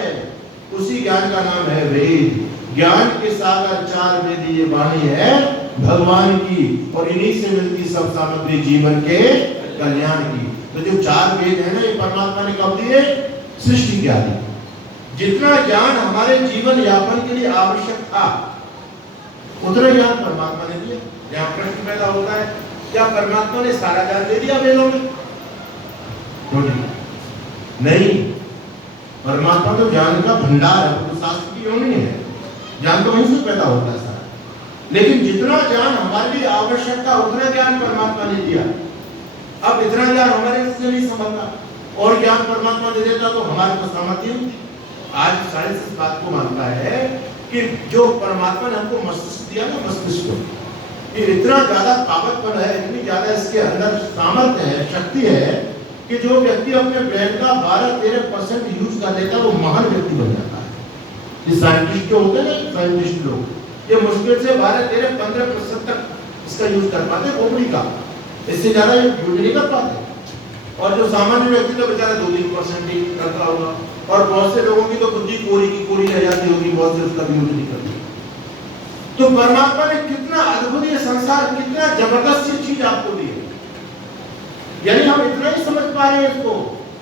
उसी ज्ञान का नाम है वेद। ज्ञान के सागर 4 वेद ये वाणी है भगवान की, और इन्हीं से मिलती सब सामग्री जीवन के कल्याण की। तो जो 4 वेद है ना, ये परमात्मा ने कब दिए? सृष्टि के आदि। जितना ज्ञान हमारे जीवन यापन के लिए आवश्यक था उतना ज्ञान परमात्मा ने दिया। यहाँ प्रश्न पैदा होता है, क्या परमात्मा ने सारा ज्ञान दे दिया वेदों में? नहीं, परमात्मा तो ज्ञान का भंडार है, तो शास्त्र की योनि है, ज्ञान तो वहीं से पैदा होता है सारा। लेकिन जितना ज्ञान हमारे लिए आवश्यक था उतना ज्ञान परमात्मा ने दिया। अब इतना ज्ञान हमारे से नहीं समझता, और ज्ञान परमात्मा दे देता तो हमारे पास सामर्थ्य नहीं। आज साइंस इस बात को मानता है कि जो परमात्मा ने हमको मस्तिष्क दिया ना, मस्तिष्क को, ये इतना ज्यादा ताकतवर है, इतनी ज्यादा इसके अंदर सामर्थ्य है, शक्ति है कि जो व्यक्ति अपने ब्रेन का 12-13% यूज कर लेता है वो महान व्यक्ति बन जाता है। ये साइंटिस्ट जो होते हैं ना, साइंटिस्ट लोग, ये मुश्किल से 12-13-15% तक इसका यूज कर पाते हैं खोपड़ी का, इससे ज्यादा यूज नहीं कर पाते। और जो सामान्य व्यक्ति तो बेचारा 2-3% ही करता होगा, और बहुत से लोगों की तो बुद्धि कोरी की कोरी रह जाती होगी, बहुत से उसका यूज नहीं करते। तो परमात्मा ने कितना अद्भुत ये संसार, कितना जबरदस्त ये चीज आपको दी है। यानी हम इतना ही समझ पा रहे हैं इसको,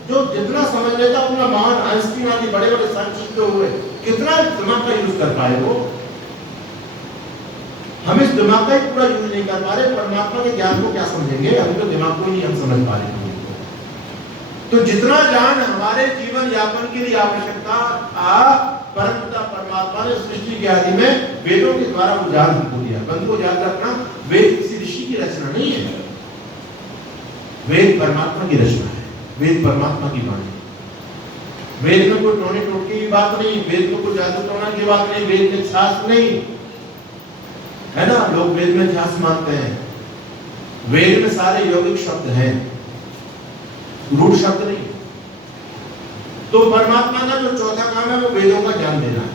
जो जितना समझ लेता उतना महान। आइंस्टीन आदि बड़े बड़े साइंटिस्ट हुए, कितना दिमाग का यूज कर पाए वो। हम इस दिमाग का ही पूरा यूज नहीं कर पा रहे, परमात्मा के ज्ञान को क्या समझेंगे? हम तो दिमाग को ही हम समझ पा रहे हैं। तो जितना ज्ञान हमारे जीवन यापन के लिए आवश्यकता था, परमपिता परमात्मा ने सृष्टि के आदि में वेदों के द्वारा वो ज्ञान हमको दिया। बंधुओं याद रखना, वेद किसी ऋषि की रचना नहीं है, वेद परमात्मा की रचना है, वेद परमात्मा की वाणी। वेद में कोई टोने टोटके की बात नहीं, वेद में कोई जादू टोना की बात नहीं, वेद में शास्त्र नहीं है ना। लोग वेद में इतिहास मानते हैं, वेद में सारे यौगिक शब्द हैं, रूढ़ शब्द नहीं। तो परमात्मा का जो चौथा काम है वो वेदों का ज्ञान देना है।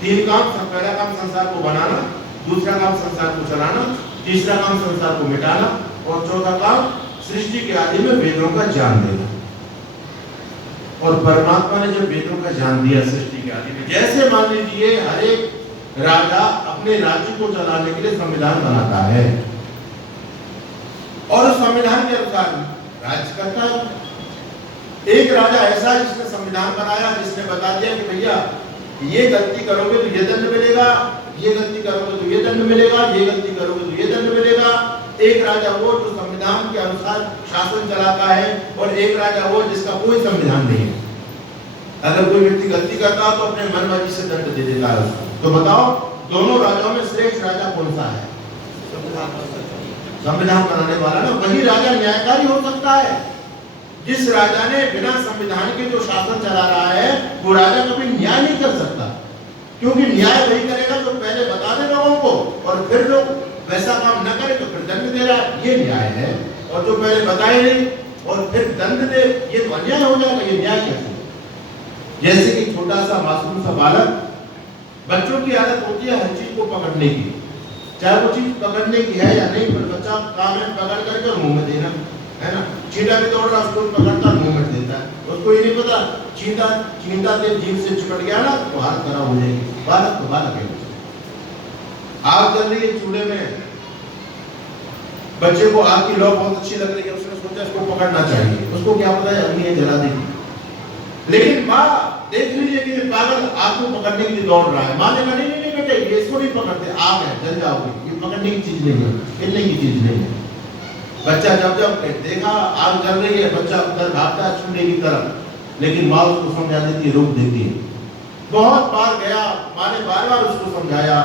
3 काम, पहला काम संसार को बनाना, दूसरा काम संसार को चलाना, तीसरा काम संसार को मिटाना, और चौथा काम सृष्टि के आदि में वेदों का ज्ञान देना। और परमात्मा ने जब वेदों का ज्ञान दिया सृष्टि के आदि में, जैसे मान लीजिए हर एक राजा अपने राज्य को चलाने के लिए संविधान बनाता है, और उस संविधान के अनुसार राज्य करता है। एक राजा ऐसा है जिसने संविधान बनाया, जिसने बता दिया कि भैया ये गलती करोगे तो ये दंड मिलेगा, ये गलती करोगे तो ये दंड मिलेगा, ये गलती करोगे तो ये दंड मिलेगा। एक राजा वो जो संविधान के अनुसार शासन चलाता है, और एक राजा वो जिसका कोई संविधान नहीं है। अगर कोई व्यक्ति गलती करता है तो अपने मनमर्जी से दंड दे देता है उसको। तो बताओ दोनों राजाओं में श्रेष्ठ राजा कौन सा है? संविधान बनाने वाला ना, वही राजा न्यायकारी हो सकता है। जिस राजा ने बिना संविधान के जो शासन चला रहा है वो राजा कभी न्याय नहीं कर सकता, क्योंकि न्याय वही करेगा जो पहले बता दे लोगों को, और फिर लोग वैसा काम न करे तो फिर दंड दे रहा है, ये न्याय है। और जो पहले बताए नहीं और फिर दंड दे, ये तो अन्याय हो जाएगा, ये न्याय कैसे? जैसे कि छोटा सा मासूम सा बालक, बच्चों की आदत होती है हर चीज को पकड़ने की, चाहे वो चीज पकड़ने की है या नहीं, पर बच्चा काम है पकड़ करके मुंह में देना, है ना। चींटा भी दौड़ रहा, उसको पकड़ता, मूवमेंट देता है, उसको ये नहीं पता चींटा से जीभ से चिपट गया ना तो हालत खराब हो जाएगी, बालक तो बालक है। आग जल रही है चूल्हे में, बच्चे को आग की लौ बहुत अच्छी लग रही है, उसने सोचा इसको पकड़ना चाहिए, उसको क्या पता है अग्नि जला देगी। लेकिन माँ देख लीजिए कि पागल आग को पकड़ने के लिए दौड़ रहा है, माँ ने कहा नहीं नहीं बेटे ये इसको नहीं पकड़ते, आग है जल जाओगे, ये पकड़ने की चीज नहीं है, खेलने की चीज नहीं है। बच्चा जब जब देखा आग जल रही है, बच्चा उधर भागता है चूल्हे की तरफ, लेकिन माँ उसको समझा देती है, रोक देती है। बहुत बार गया, माँ ने बार बार उसको समझाया,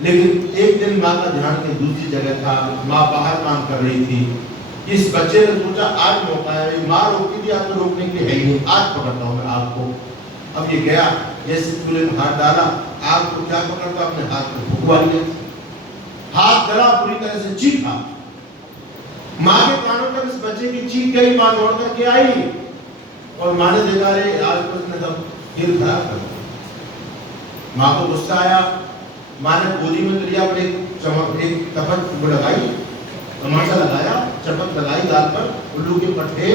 लेकिन एक दिन माँ का ध्यान कहीं दूसरी जगह था, माँ बाहर काम कर रही थी। इस बच्चे ने सोचा आज मौका है, माँ रोकती थी, आज तो रोकने के लिए है ही नहीं, आज पकड़ता हूँ मैं आग को। अब ये गया, जैसे चूल्हे में हाथ डाला, आग को क्या पकड़ता, अपने हाथ में फुकवा लिया, हाथ जला, पूरी तरह से चीखा। माँ के कानों तक इस बच्चे की चीख गई, माँ दौड़ करके आई और माँ ने देखा रे आज तो उसने सब दिल खराब कर दिया। माँ को गुस्सा आया, माँ ने गोदी में लिया, एक तपत लगाई, तमाचा लगाया, चपत लगाई गाल पर, उल्लू के पट्टे,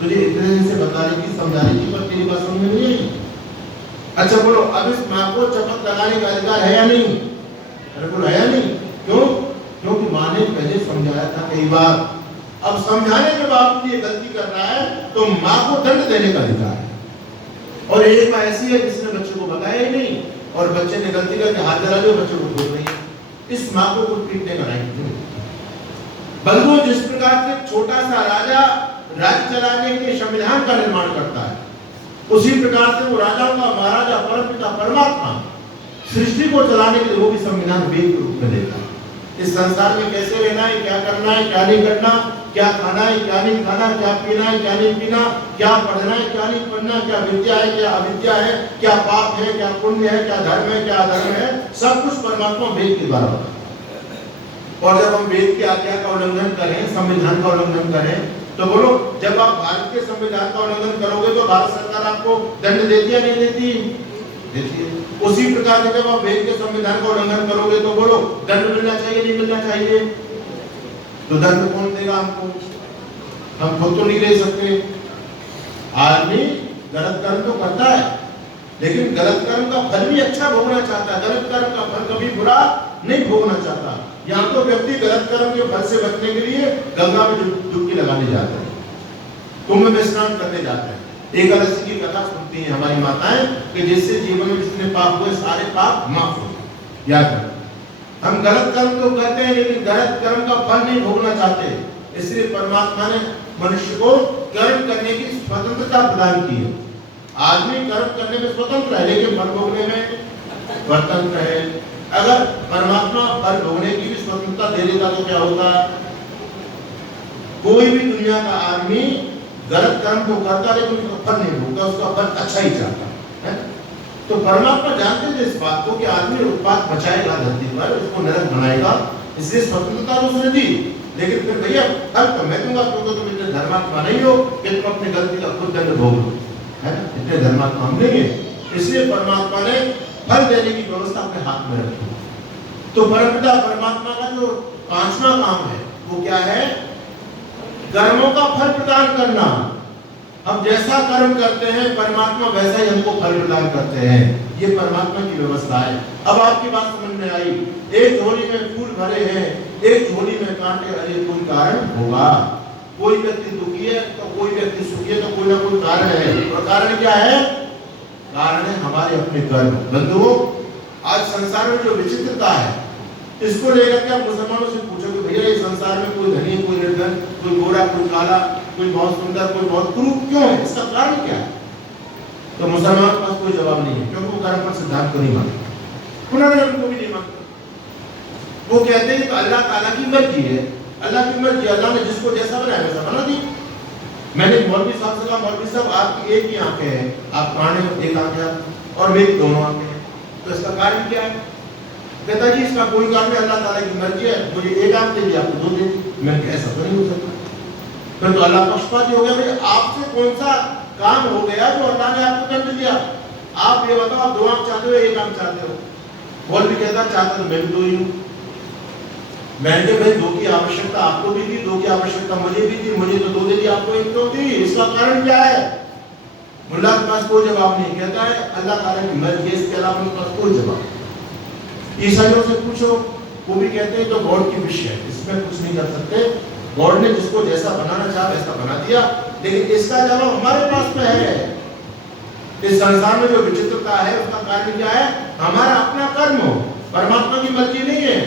तुझे इतने दिन से बता रही थी, समझा रही थी, पर तेरी बात समझ में नहीं आई। अच्छा बोलो, अब इस माँ को चपत लगाने का अधिकार है या नहीं? अरे बोलो है या नहीं? क्यों? क्योंकि माँ ने पहले समझाया था कई बार, अब समझाने के बावजूद ये गलती कर रहा है तो माँ को दंड देने का अधिकार है। और एक माँ ऐसी है जिसने बच्चे को बताया ही नहीं और बच्चे ने गलती करके हाथ जला दिया, बच्चे को बोल रही है, इस माँ को कुछ पीटने का राइट नहीं। बल्कि जिस प्रकार से छोटा सा राजा राज्य चलाने के लिए संविधान का निर्माण करता है, उसी प्रकार से वो राजाओं का महाराजा परमपिता परमात्मा सृष्टि को चलाने के लिए वो भी संविधान वेद के रूप में देता है। इस संसार में कैसे रहना है, क्या करना है, क्या नहीं करना, क्या खाना है, क्या नहीं खाना, क्या पीना है, क्या नहीं पीना, क्या पढ़ना है, क्या नहीं पढ़ना, क्या विद्या है, क्या अविद्या है, क्या पाप है, क्या पुण्य है, क्या धर्म है, क्या अधर्म है, सब कुछ परमात्मा वेद के द्वारा बताता है। और जब हम वेद की आज्ञा का उल्लंघन करें, संविधान का उल्लंघन करें, तो बोलो जब आप भारत के संविधान का उल्लंघन करोगे तो भारत सरकार आपको दंड देती है नहीं देती? देती है। उसी प्रकार से जब आप वेद के संविधान का उल्लंघन करोगे तो बोलो दंड मिलना चाहिए नहीं मिलना चाहिए? तो दंड कौन देगा हमको? हम खुद तो नहीं ले सकते। आदमी गलत कर्म तो करता है, लेकिन गलत कर्म का फल भी अच्छा भोगना चाहता है, गलत कर्म का फल कभी बुरा नहीं भोगना चाहता। यहाँ तो व्यक्ति गलत कर्म के फल से बचने के लिए गंगा में डुबकी लगाने जाते हैं, कुंभ में स्नान करने जाते हैं, एकादशी की कथा सुनती हैं हमारी माताएं कि जिससे जीवन में जितने पाप हुए सारे पाप माफ हो गए। याद रखो, हम गलत कर्म तो करते हैं लेकिन गलत कर्म का फल नहीं भोगना चाहते, इसलिए परमात्मा ने मनुष्य को कर्म करने की स्वतंत्रता प्रदान की है। आदमी कर्म करने में स्वतंत्र है लेकिन फल भोगने में स्वतंत्र है। अगर परमात्मा फल भोगने की भी स्वतंत्रता दे देता तो क्या होता? कोई भी दुनिया का आदमी गलत कर्म को करता लेकिन उसका फल नहीं भोगता, उसका फल अच्छा ही चाहता है। तो परमात्मा जानते थे इस बात को कि आदमी उत्पात बचाएगा धरती पर, उसको नरक बनाएगा, इसलिए स्वतंत्रता तो उसने दी, लेकिन फिर भैया फल तो मैं दूंगा क्योंकि तुम इतने धर्मात्मा नहीं हो कि तुम अपनी गलती का खुद दंड भोग लो, है ना? इतने धर्मात्मा हम नहीं है, इसलिए परमात्मा ने फल देने की व्यवस्था अपने हाथ में रखी। तो परमपिता परमात्मा का जो पांचवा काम है वो क्या है? कर्मों का फल प्रदान करना। हम जैसा कर्म करते हैं परमात्मा वैसा ही हमको फल प्रदान करते हैं, ये परमात्मा की व्यवस्था है। अब आपकी बात समझ में आई, एक झोली में फूल भरे हैं, एक झोली में कांटे, अरे कोई कारण होगा। कोई व्यक्ति दुखी है तो कोई व्यक्ति सुखी है तो कोई ना कोई कारण है, और कारण क्या है? कारण है हमारे अपने कर्म। बंधुओं, आज संसार में जो विचित्रता है इसको लेकर के आप मुसलमानों से पूछोगे भैया ये संसार में कोई धनी कोई निर्धन, कोई गोरा कोई काला, कोई बहुत सुंदर कोई बहुत क्रूर क्यों है, इसका कारण क्या है? तो मुसलमानों के पास कोई जवाब नहीं है, क्योंकि वो कर्म पर सिद्धांत को नहीं मानते, पुनर्जन्म को भी नहीं मानते। वो कहते हैं कि अल्लाह ताला की मर्जी है, अल्लाह की मर्जी, अल्लाह ने जिसको जैसा बनाया वैसा बना दी। मैंने मौलवी साहब से कहा मौलवी साहब आपकी एक ही आंखें हैं, आप काने एक आंखें और मेरी दोनों आंखें हैं, तो इसका कारण क्या है? कहता जी इसका कोई कारण नहीं, अल्लाह ताला की मर्जी है, मुझे एक आंख दे दी आपको दो दे दी। मैंने कहा ऐसा तो नहीं हो सकता, फिर तो अल्लाह पक्षपाती हो गया। भाई आपसे कौन सा काम हो गया जो अल्लाह ने आपको दंड दिया? आप ये बताओ, आप दो आंख चाहते हो एक आंख चाहते हो? मौलवी कहता चाहता तो मैं भी दो ही हूँ। मैंने कहा भाई दो की आवश्यकता आपको भी थी, दो की आवश्यकता मुझे भी थी, मुझे तो दो दे दी, आपको एक क्यों दी? इसका कारण क्या है? मुल्ला के पास कोई जवाब नहीं। कहता है अल्लाह ताला की मर्जी, इसके अलावा उनके पास कोई जवाब। ईसाइयों से पूछो, वो भी कहते हैं तो गॉड की विश है, इसमें कुछ नहीं कर सकते, गॉड ने जिसको जैसा बनाना चाहा वैसा बना दिया। लेकिन इसका जवाब हमारे पास में है। इस संसार में जो विचित्रता है उसका कारण क्या है? हमारा अपना कर्म, परमात्मा की मर्जी नहीं है,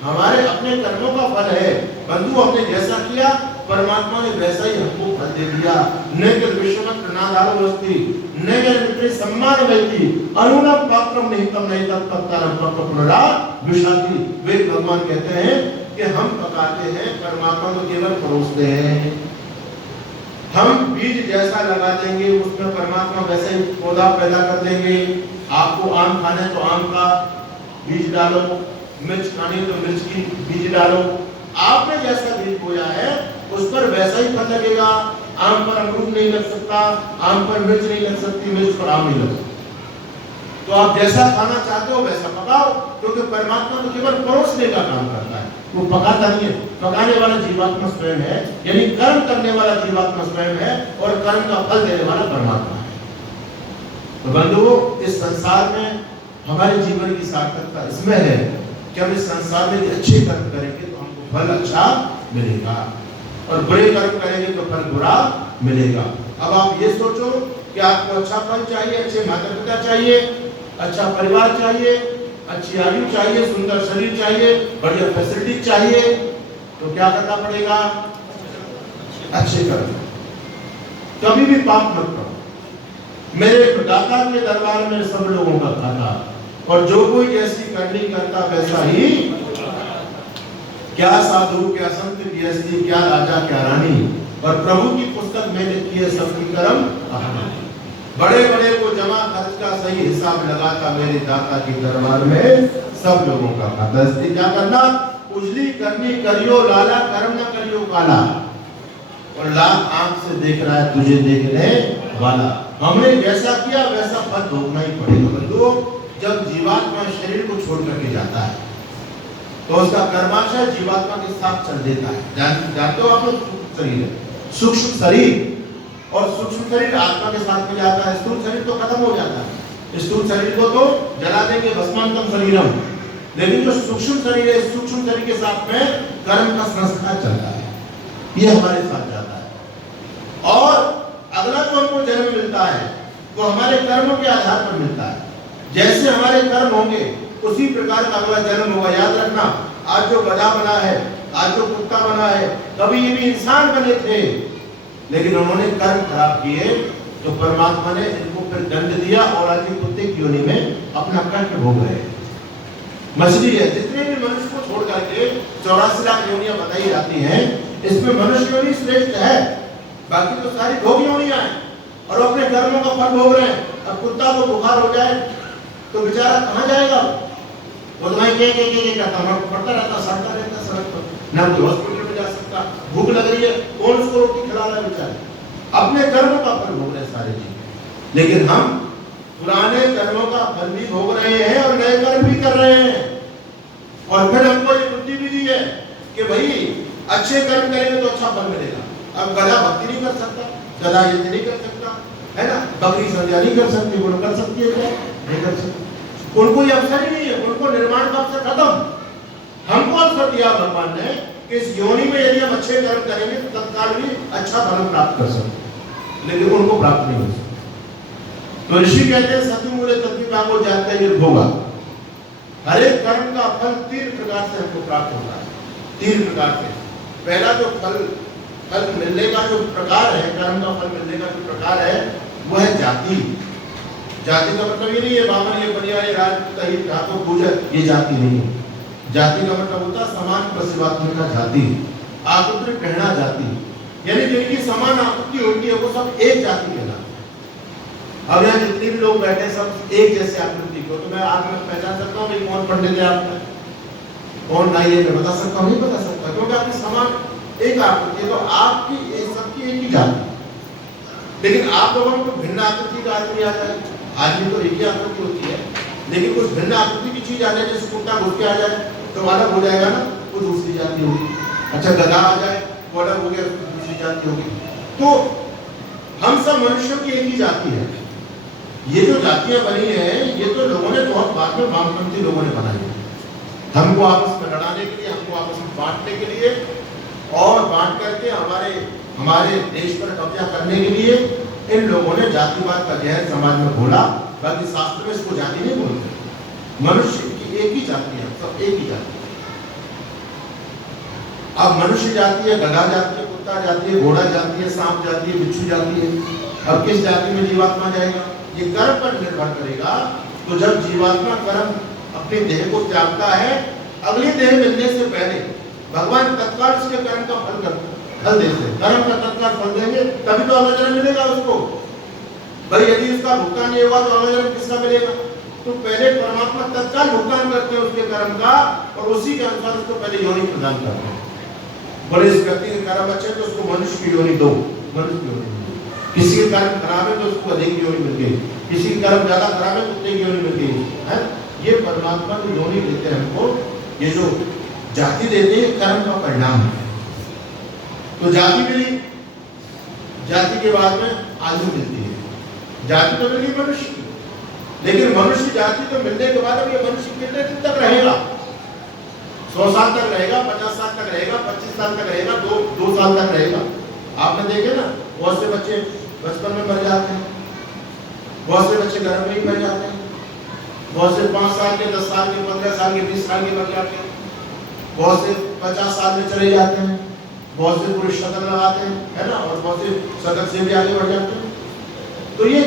हमारे अपने कर्मों का फल है। बंधु हमने जैसा किया परमात्मा ने वैसा ही हमको फल दे दिया। नेगर विश्वमत प्रणादारो वस्ति नेगर मित्रे सम्मान वैति अनुनम पात्रम निहितम नहीं तत्पत्तरम पुनरा विशाति। वे भगवान कहते हैं कि हम पकाते हैं, परमात्मा तो केवल परोसते हैं। हम बीज जैसा लगा देंगे उसमें परमात्मा वैसे ही पौधा पैदा कर देंगे। आपको आम खाना है तो आम का बीज डालो, मिर्च खानी तो मिर्च की बीज डालो। आपने जैसा बीज बोया है उस पर वैसा ही फल लगेगा। आम पर अमरूद नहीं लग सकता, आम पर मिर्च नहीं लग सकती, मिर्च पर आम नहीं लग सकता। तो आप जैसा खाना चाहते हो वैसा पकाओ, क्योंकि परमात्मा तो केवल परोसने का काम करता है, वो पकाता नहीं है। पकाने वाला जीवात्मा स्वयं है, यानी कर्म करने वाला जीवात्मा स्वयं है और कर्म का फल देने वाला परमात्मा है। तो बंधुओं, इस संसार में हमारे जीवन की सार्थकता इसमें है कि हम इस संसार में अच्छे कर्म करेंगे तो हमको फल अच्छा मिलेगा, और बुरे कर्म करेंगे तो फल बुरा मिलेगा। अब आप ये सोचो कि आपको अच्छा फल चाहिए, अच्छे माता पिता चाहिए, अच्छा परिवार चाहिए, अच्छी आयु चाहिए, सुंदर शरीर चाहिए, बढ़िया फैसिलिटी चाहिए, तो क्या करना पड़ेगा? अच्छे कर्म। कभी भी पाप मत करो। मेरे दाता के दरबार में सब लोगों का खाता, और जो कोई जैसी करनी करता वैसा ही। क्या साधु क्या संत गृहस्थी, क्या राजा क्या रानी, और प्रभु की पुस्तक में लिखी है सबकी कर्म कहानी। बड़े बड़े को जमा खर्च का सही हिसाब लगाता, मेरे दाता के दरबार में सब लोगों का खाता। इसलिए क्या करना? उजली करनी करियो लाला, कर्म न करियो काला, और लाख आंख से देख रहा है तुझे देखने वाला। हमने जैसा किया वैसा फल भोगना ही पड़ेगा। बंधुओं, जब जीवात्मा शरीर को छोड़ करके जाता है तो उसका कर्माशय जीवात्मा के साथ चल देता है। जानते हो आप लोग, शरीर है सूक्ष्म शरीर, और सूक्ष्म शरीर आत्मा के साथ में जाता है। स्थूल शरीर तो खत्म हो जाता है, स्थूल शरीर को तो जला देंगे, भस्मांतम शरीरम। लेकिन जो सूक्ष्म शरीर है, सूक्ष्म शरीर के साथ में कर्म का संस्कार चलता है, ये हमारे साथ जाता है। और अगला जो हमको जन्म मिलता है वो हमारे कर्मों के आधार पर मिलता है। जैसे हमारे कर्म होंगे उसी प्रकार का अगला जन्म होगा। याद रखना, आज जो गधा बना है, आज जो कुत्ता बना है, कभी ये भी इंसान बने थे, लेकिन उन्होंने कर्म खराब किए तो परमात्मा ने इनको फिर दंड दिया, और आज कुत्ते की योनि में अपना कष्ट भोग रहे हैं। मछली है, जितने भी मनुष्य को छोड़ करके 84 लाख योनियां बताई जाती हैं, इसमें मनुष्य योनि श्रेष्ठ है, बाकी तो सारी भोग योनियां हैं, और अपने कर्मों का फल भोग रहे हैं। अब कुत्ता को बुखार हो जाए तो बेचारा कहाँ जाएगा? वो तो भाई के करता पड़ता रहता, सड़ता रहता सड़क पर, ना तो हॉस्पिटल में जा सकता। भूख लग रही है, कौन उसको रोटी खिला रहा है? बेचारे अपने कर्मों का फल भोग रहे हैं सारे जीव। लेकिन हम पुराने कर्मों का फल भी भोग रहे हैं और नए कर्म भी कर रहे हैं। और फिर हमको ये बुद्धि भी दी है कि भाई अच्छे कर्म करेंगे तो अच्छा फल मिलेगा। अब गधा भक्ति नहीं कर सकता, गधा यज्ञ नहीं कर सकता, है ना, बकरी संध्या नहीं कर सकती, वो कर सकती है क्या? नहीं कर सकती। उनको ये अवसर ही नहीं है, उनको निर्माण का अवसर खत्म। हमको अवसर दिया भगवान ने कि इस योनि में यदि हम अच्छे कर्म करेंगे तो तत्काल भी अच्छा फल प्राप्त कर सकते, लेकिन उनको प्राप्त नहीं हो सकता। तो ऋषि कहते हैं सतु मूले तत्व पागो जाते हैं निर्भोगा। हर एक कर्म का फल 3 प्रकार से हमको प्राप्त होता है, 3 प्रकार से। पहला जो फल मिलने का जो प्रकार है, कर्म का फल मिलने का जो प्रकार है, वो है जाति। जाति का मतलब ये नहीं है बामन ये बढ़िया ये राजपूत ही ठाकुर पूजक, ये जाति नहीं है। जाति का मतलब होता है समान प्रसिवात्मिका जाति, आकृति कहना जाति, यानी जिनकी समान आकृति होती है वो सब एक जाति कहलाते हैं। अब यहाँ जितने भी लोग बैठे सब एक जैसे आकृति को, तो मैं आप में पहचान सकता हूँ कौन पंडित है आपने, कौन नहीं है, मैं बता सकता हूँ? नहीं बता सकता, क्योंकि आपकी समान एक आकृति है, तो आपकी सबकी एक ही जाति। लेकिन आप लोगों को भिन्न आकृति का आदमी आ जाए, आदमी तो एक ही आकृति होती है, लेकिन कुछ भिन्न आकृति की चीज आ जाए, जैसे कुत्ता घुस के आ जाए तो अलग हो जाएगा ना, वो दूसरी जाति होगी। अच्छा गधा आ जाए, वो अलग हो गया, दूसरी जाति होगी। तो हम सब मनुष्यों की एक ही जाति है। ये जो जातियां बनी है ये तो लोगों ने बहुत बाद में वामपंथी लोगों ने बनाई है, हमको आपस में लड़ाने के लिए, हमको आपस में बांटने के लिए, और बांट करके हमारे देश पर कब्जा करने के लिए इन लोगों ने जातिवाद का जहर समाज में घोला। बाकी शास्त्र में इसको जाति नहीं बोलते, मनुष्य की एक ही जाति है, सब एक ही जाति है। अब मनुष्य जाति है, गधा जाति है, कुत्ता जाति है, घोड़ा जाति है, सांप जाति है, बिच्छू जाति है। अब किस जाति में जीवात्मा जाएगा ये कर्म पर निर्भर करेगा। तो जब जीवात्मा कर्म अपने देह को त्यागता है, अगली देह मिलने से पहले भगवान तत्काल उसके कर्म का फल देते हैं। कर्म का तत्काल फल देंगे तभी तो अगला जन्म मिलेगा उसको। भाई यदि उसका भुगतान नहीं होगा तो अगला जन्म किसका मिलेगा? तो पहले परमात्मा तत्काल भुगतान करते हैं उसके कर्म का, और उसी के अनुसार उसको पहले योनि प्रदान करते हैं। बोले इस व्यक्ति के कर्म अच्छे तो उसको मनुष्य की योनि दो, मनुष्य की योनि। किसी के कर्म खराब है तो उसको अधिक की योनि मिल गई, किसी के कर्म ज्यादा खराब है तो उतने की योनि मिल गई है। ये परमात्मा की योनि देते हैं हमको। ये जो जाति देते हैं कर्म का परिणाम है। तो जाति मिली, जाति के बाद में आयु मिलती है। जाति तो मिल गई मनुष्य की, लेकिन मनुष्य जाति तो मिलने के बाद अब ये मनुष्य कितने दिन तक रहेगा? 100 साल तक रहेगा, 50 साल तक रहेगा, 25 साल तक रहेगा, 2 साल तक रहेगा। आपने देखे ना, बहुत से बच्चे बचपन में मर जाते हैं, बहुत से बच्चे गर्भ में ही मर जाते हैं, बहुत से 5 साल के, 10 साल के, 15 साल के, 20 साल के मर जाते हैं, बहुत से 50 साल में चले जाते हैं, बहुत से पुरुष शतक लगाते हैं, है ना, और बहुत से शतक से भी आगे बढ़ जाते हैं। तो ये